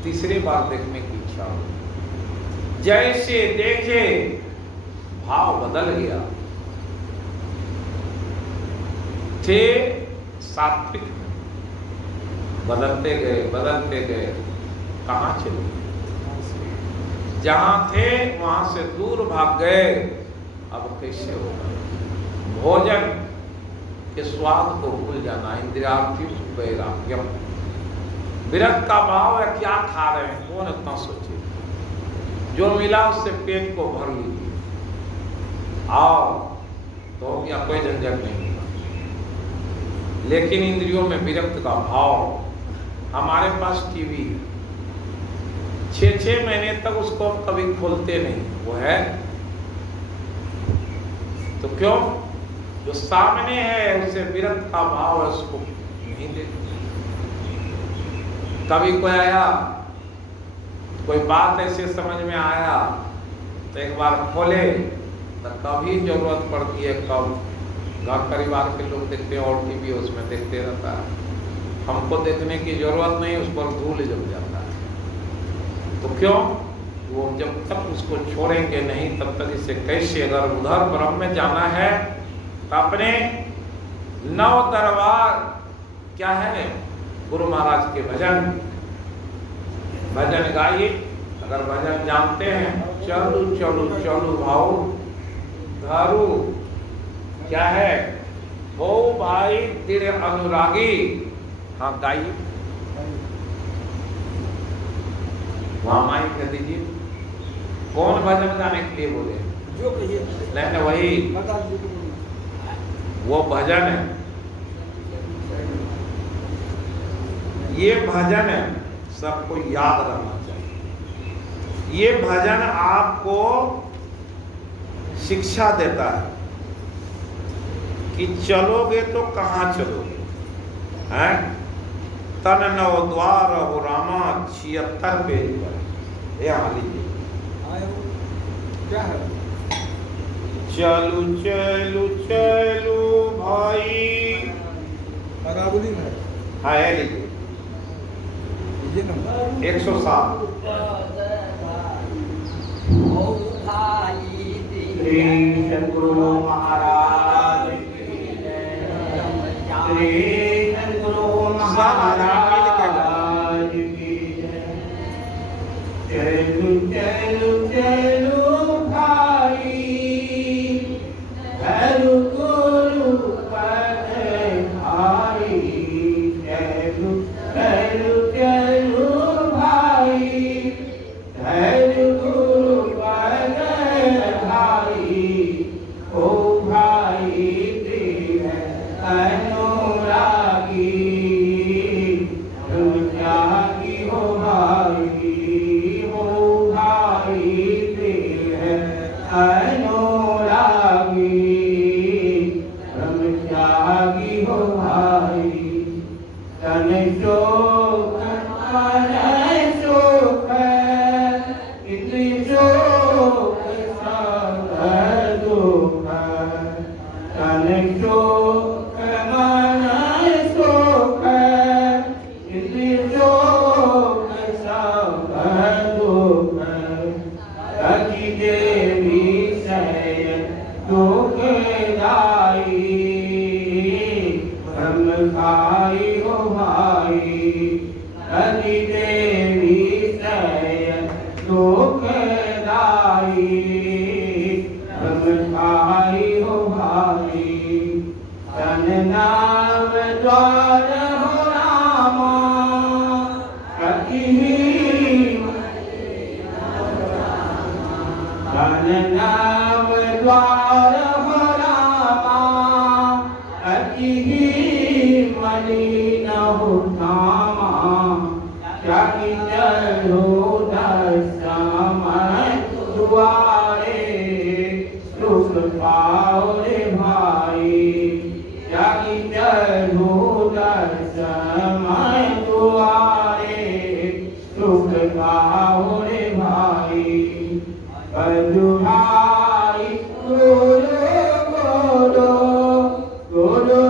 तीसरी बार देखने की इच्छा होगी। जैसे देखे भाव बदल गया। थे सात्विक, बदलते गए, कहाँ चले? जहां थे वहां से दूर भाग गए। अब कैसे होगा? भोजन के स्वाद को भूल जाना, इंद्रियार्थी वैराग्यम। विरक्त का भाव है, क्या खा रहे हैं, कौन इतना सोचे। जो मिला उससे पेट को भर लीजिए, आओ तो या कोई झंझट नहीं होगा। लेकिन इंद्रियों में विरक्त का भाव। हमारे पास टीवी 6 महीने तक उसको कभी खोलते नहीं, वो है तो क्यों? जो सामने है उसे विरक्त का भाव है, उसको नहीं देखते। कभी कोई आया, कोई बात ऐसे समझ में आया तो एक बार खोले, तो कभी जरूरत पड़ती है, कब घर परिवार के लोग देखते हैं और टीवी उसमें देखते रहता है, हमको देखने की जरूरत नहीं, उस पर धूल जम जाता है। तो क्यों? वो जब तक उसको छोड़ेंगे नहीं तब तक इसे कैसे, अगर उधर ब्रह्म में जाना है तो अपने 9 दरबार क्या है, गुरु महाराज के भजन गाइए। अगर भजन जानते हैं, चलू चलू चलू भाऊ धारू, क्या है, हो भाई तेरे अनुरागी। हाँ गाइए, वहां माइक कह दीजिए। कौन भजन गाने के लिए बोले? जो कहिए। नहीं वही वो भजन है, ये भजन है, सबको याद रखना चाहिए। ये भजन आपको शिक्षा देता है कि चलोगे तो कहाँ चलोगे, हैं? तन नव द्वार हो रामा 76 पेज पर, यहाँ लीजिए। क्या है? चलू चलू चलू भाई, अरावली में हाँ है, लीजिए 107। श्री सद्गुरु महाराज की जय। श्री सद्गुरु महाराज की जय। चलू चलू चलू भाई, हरु गुरु पद भाई। चलू चलू चलू भाई, हरु गुरु पद भाई। ओ भाई प्रिय अनुरागी, अनुरागी हो भाई। हो भाई प्रिय अनुरागी, अनुरागी हो भाई। तन शोक मन शोक, इति शोक सब दुख। तन शोक मन शोक, इति शोक सब दुख। रति देवी शयन दुखदाई, ब्रह्म खाई हो भाई। रति देवी शयन दुखदाई, ब्रह्म खाई हो भाई। तन नाम द्वार हो रामा, रति तन नाम द्वार हो रामा, अति मलिन हो धामा। जाति चलो दर्शन दुआरे, सुख पाओ रे भाई। जाति चलो दर्शन दुआरे, सुख पाओ रे भाई। बजुहाई गुरु गुरु गुरु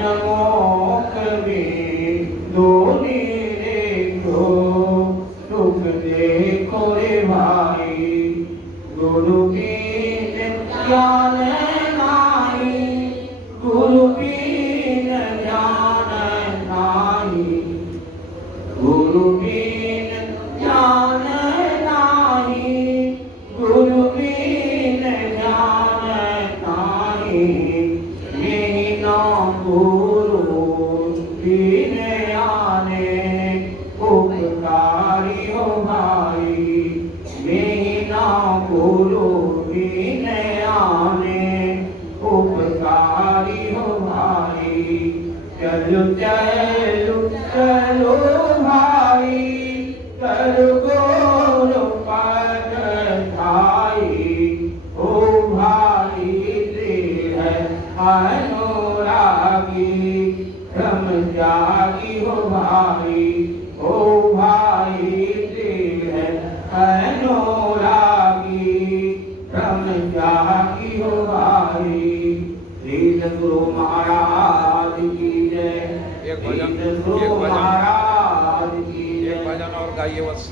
अनमोख में दोनी देखो सुख देखो रे भाई गुरु बिन ज्ञान नाही गुरु बिन ज्ञान नाही गुरु बिन ज्ञान नाही गुरु बिन ज्ञान नाही मीना गुरु बिन आने उपकारी हो भाई मीना गुरु बिन आने उपकारी हो भाई चलो चलो चलो भाई कर गुरु पद ठाई ओ भाई देह अनुरागी भ्रम जागी हो भाई ओ भाई देह अनुरागी भ्रम जागी हो भाई श्री गुरु महाराज की जय एक भजन श्री गुरु महाराज की जय एक भजन और गाइए बस।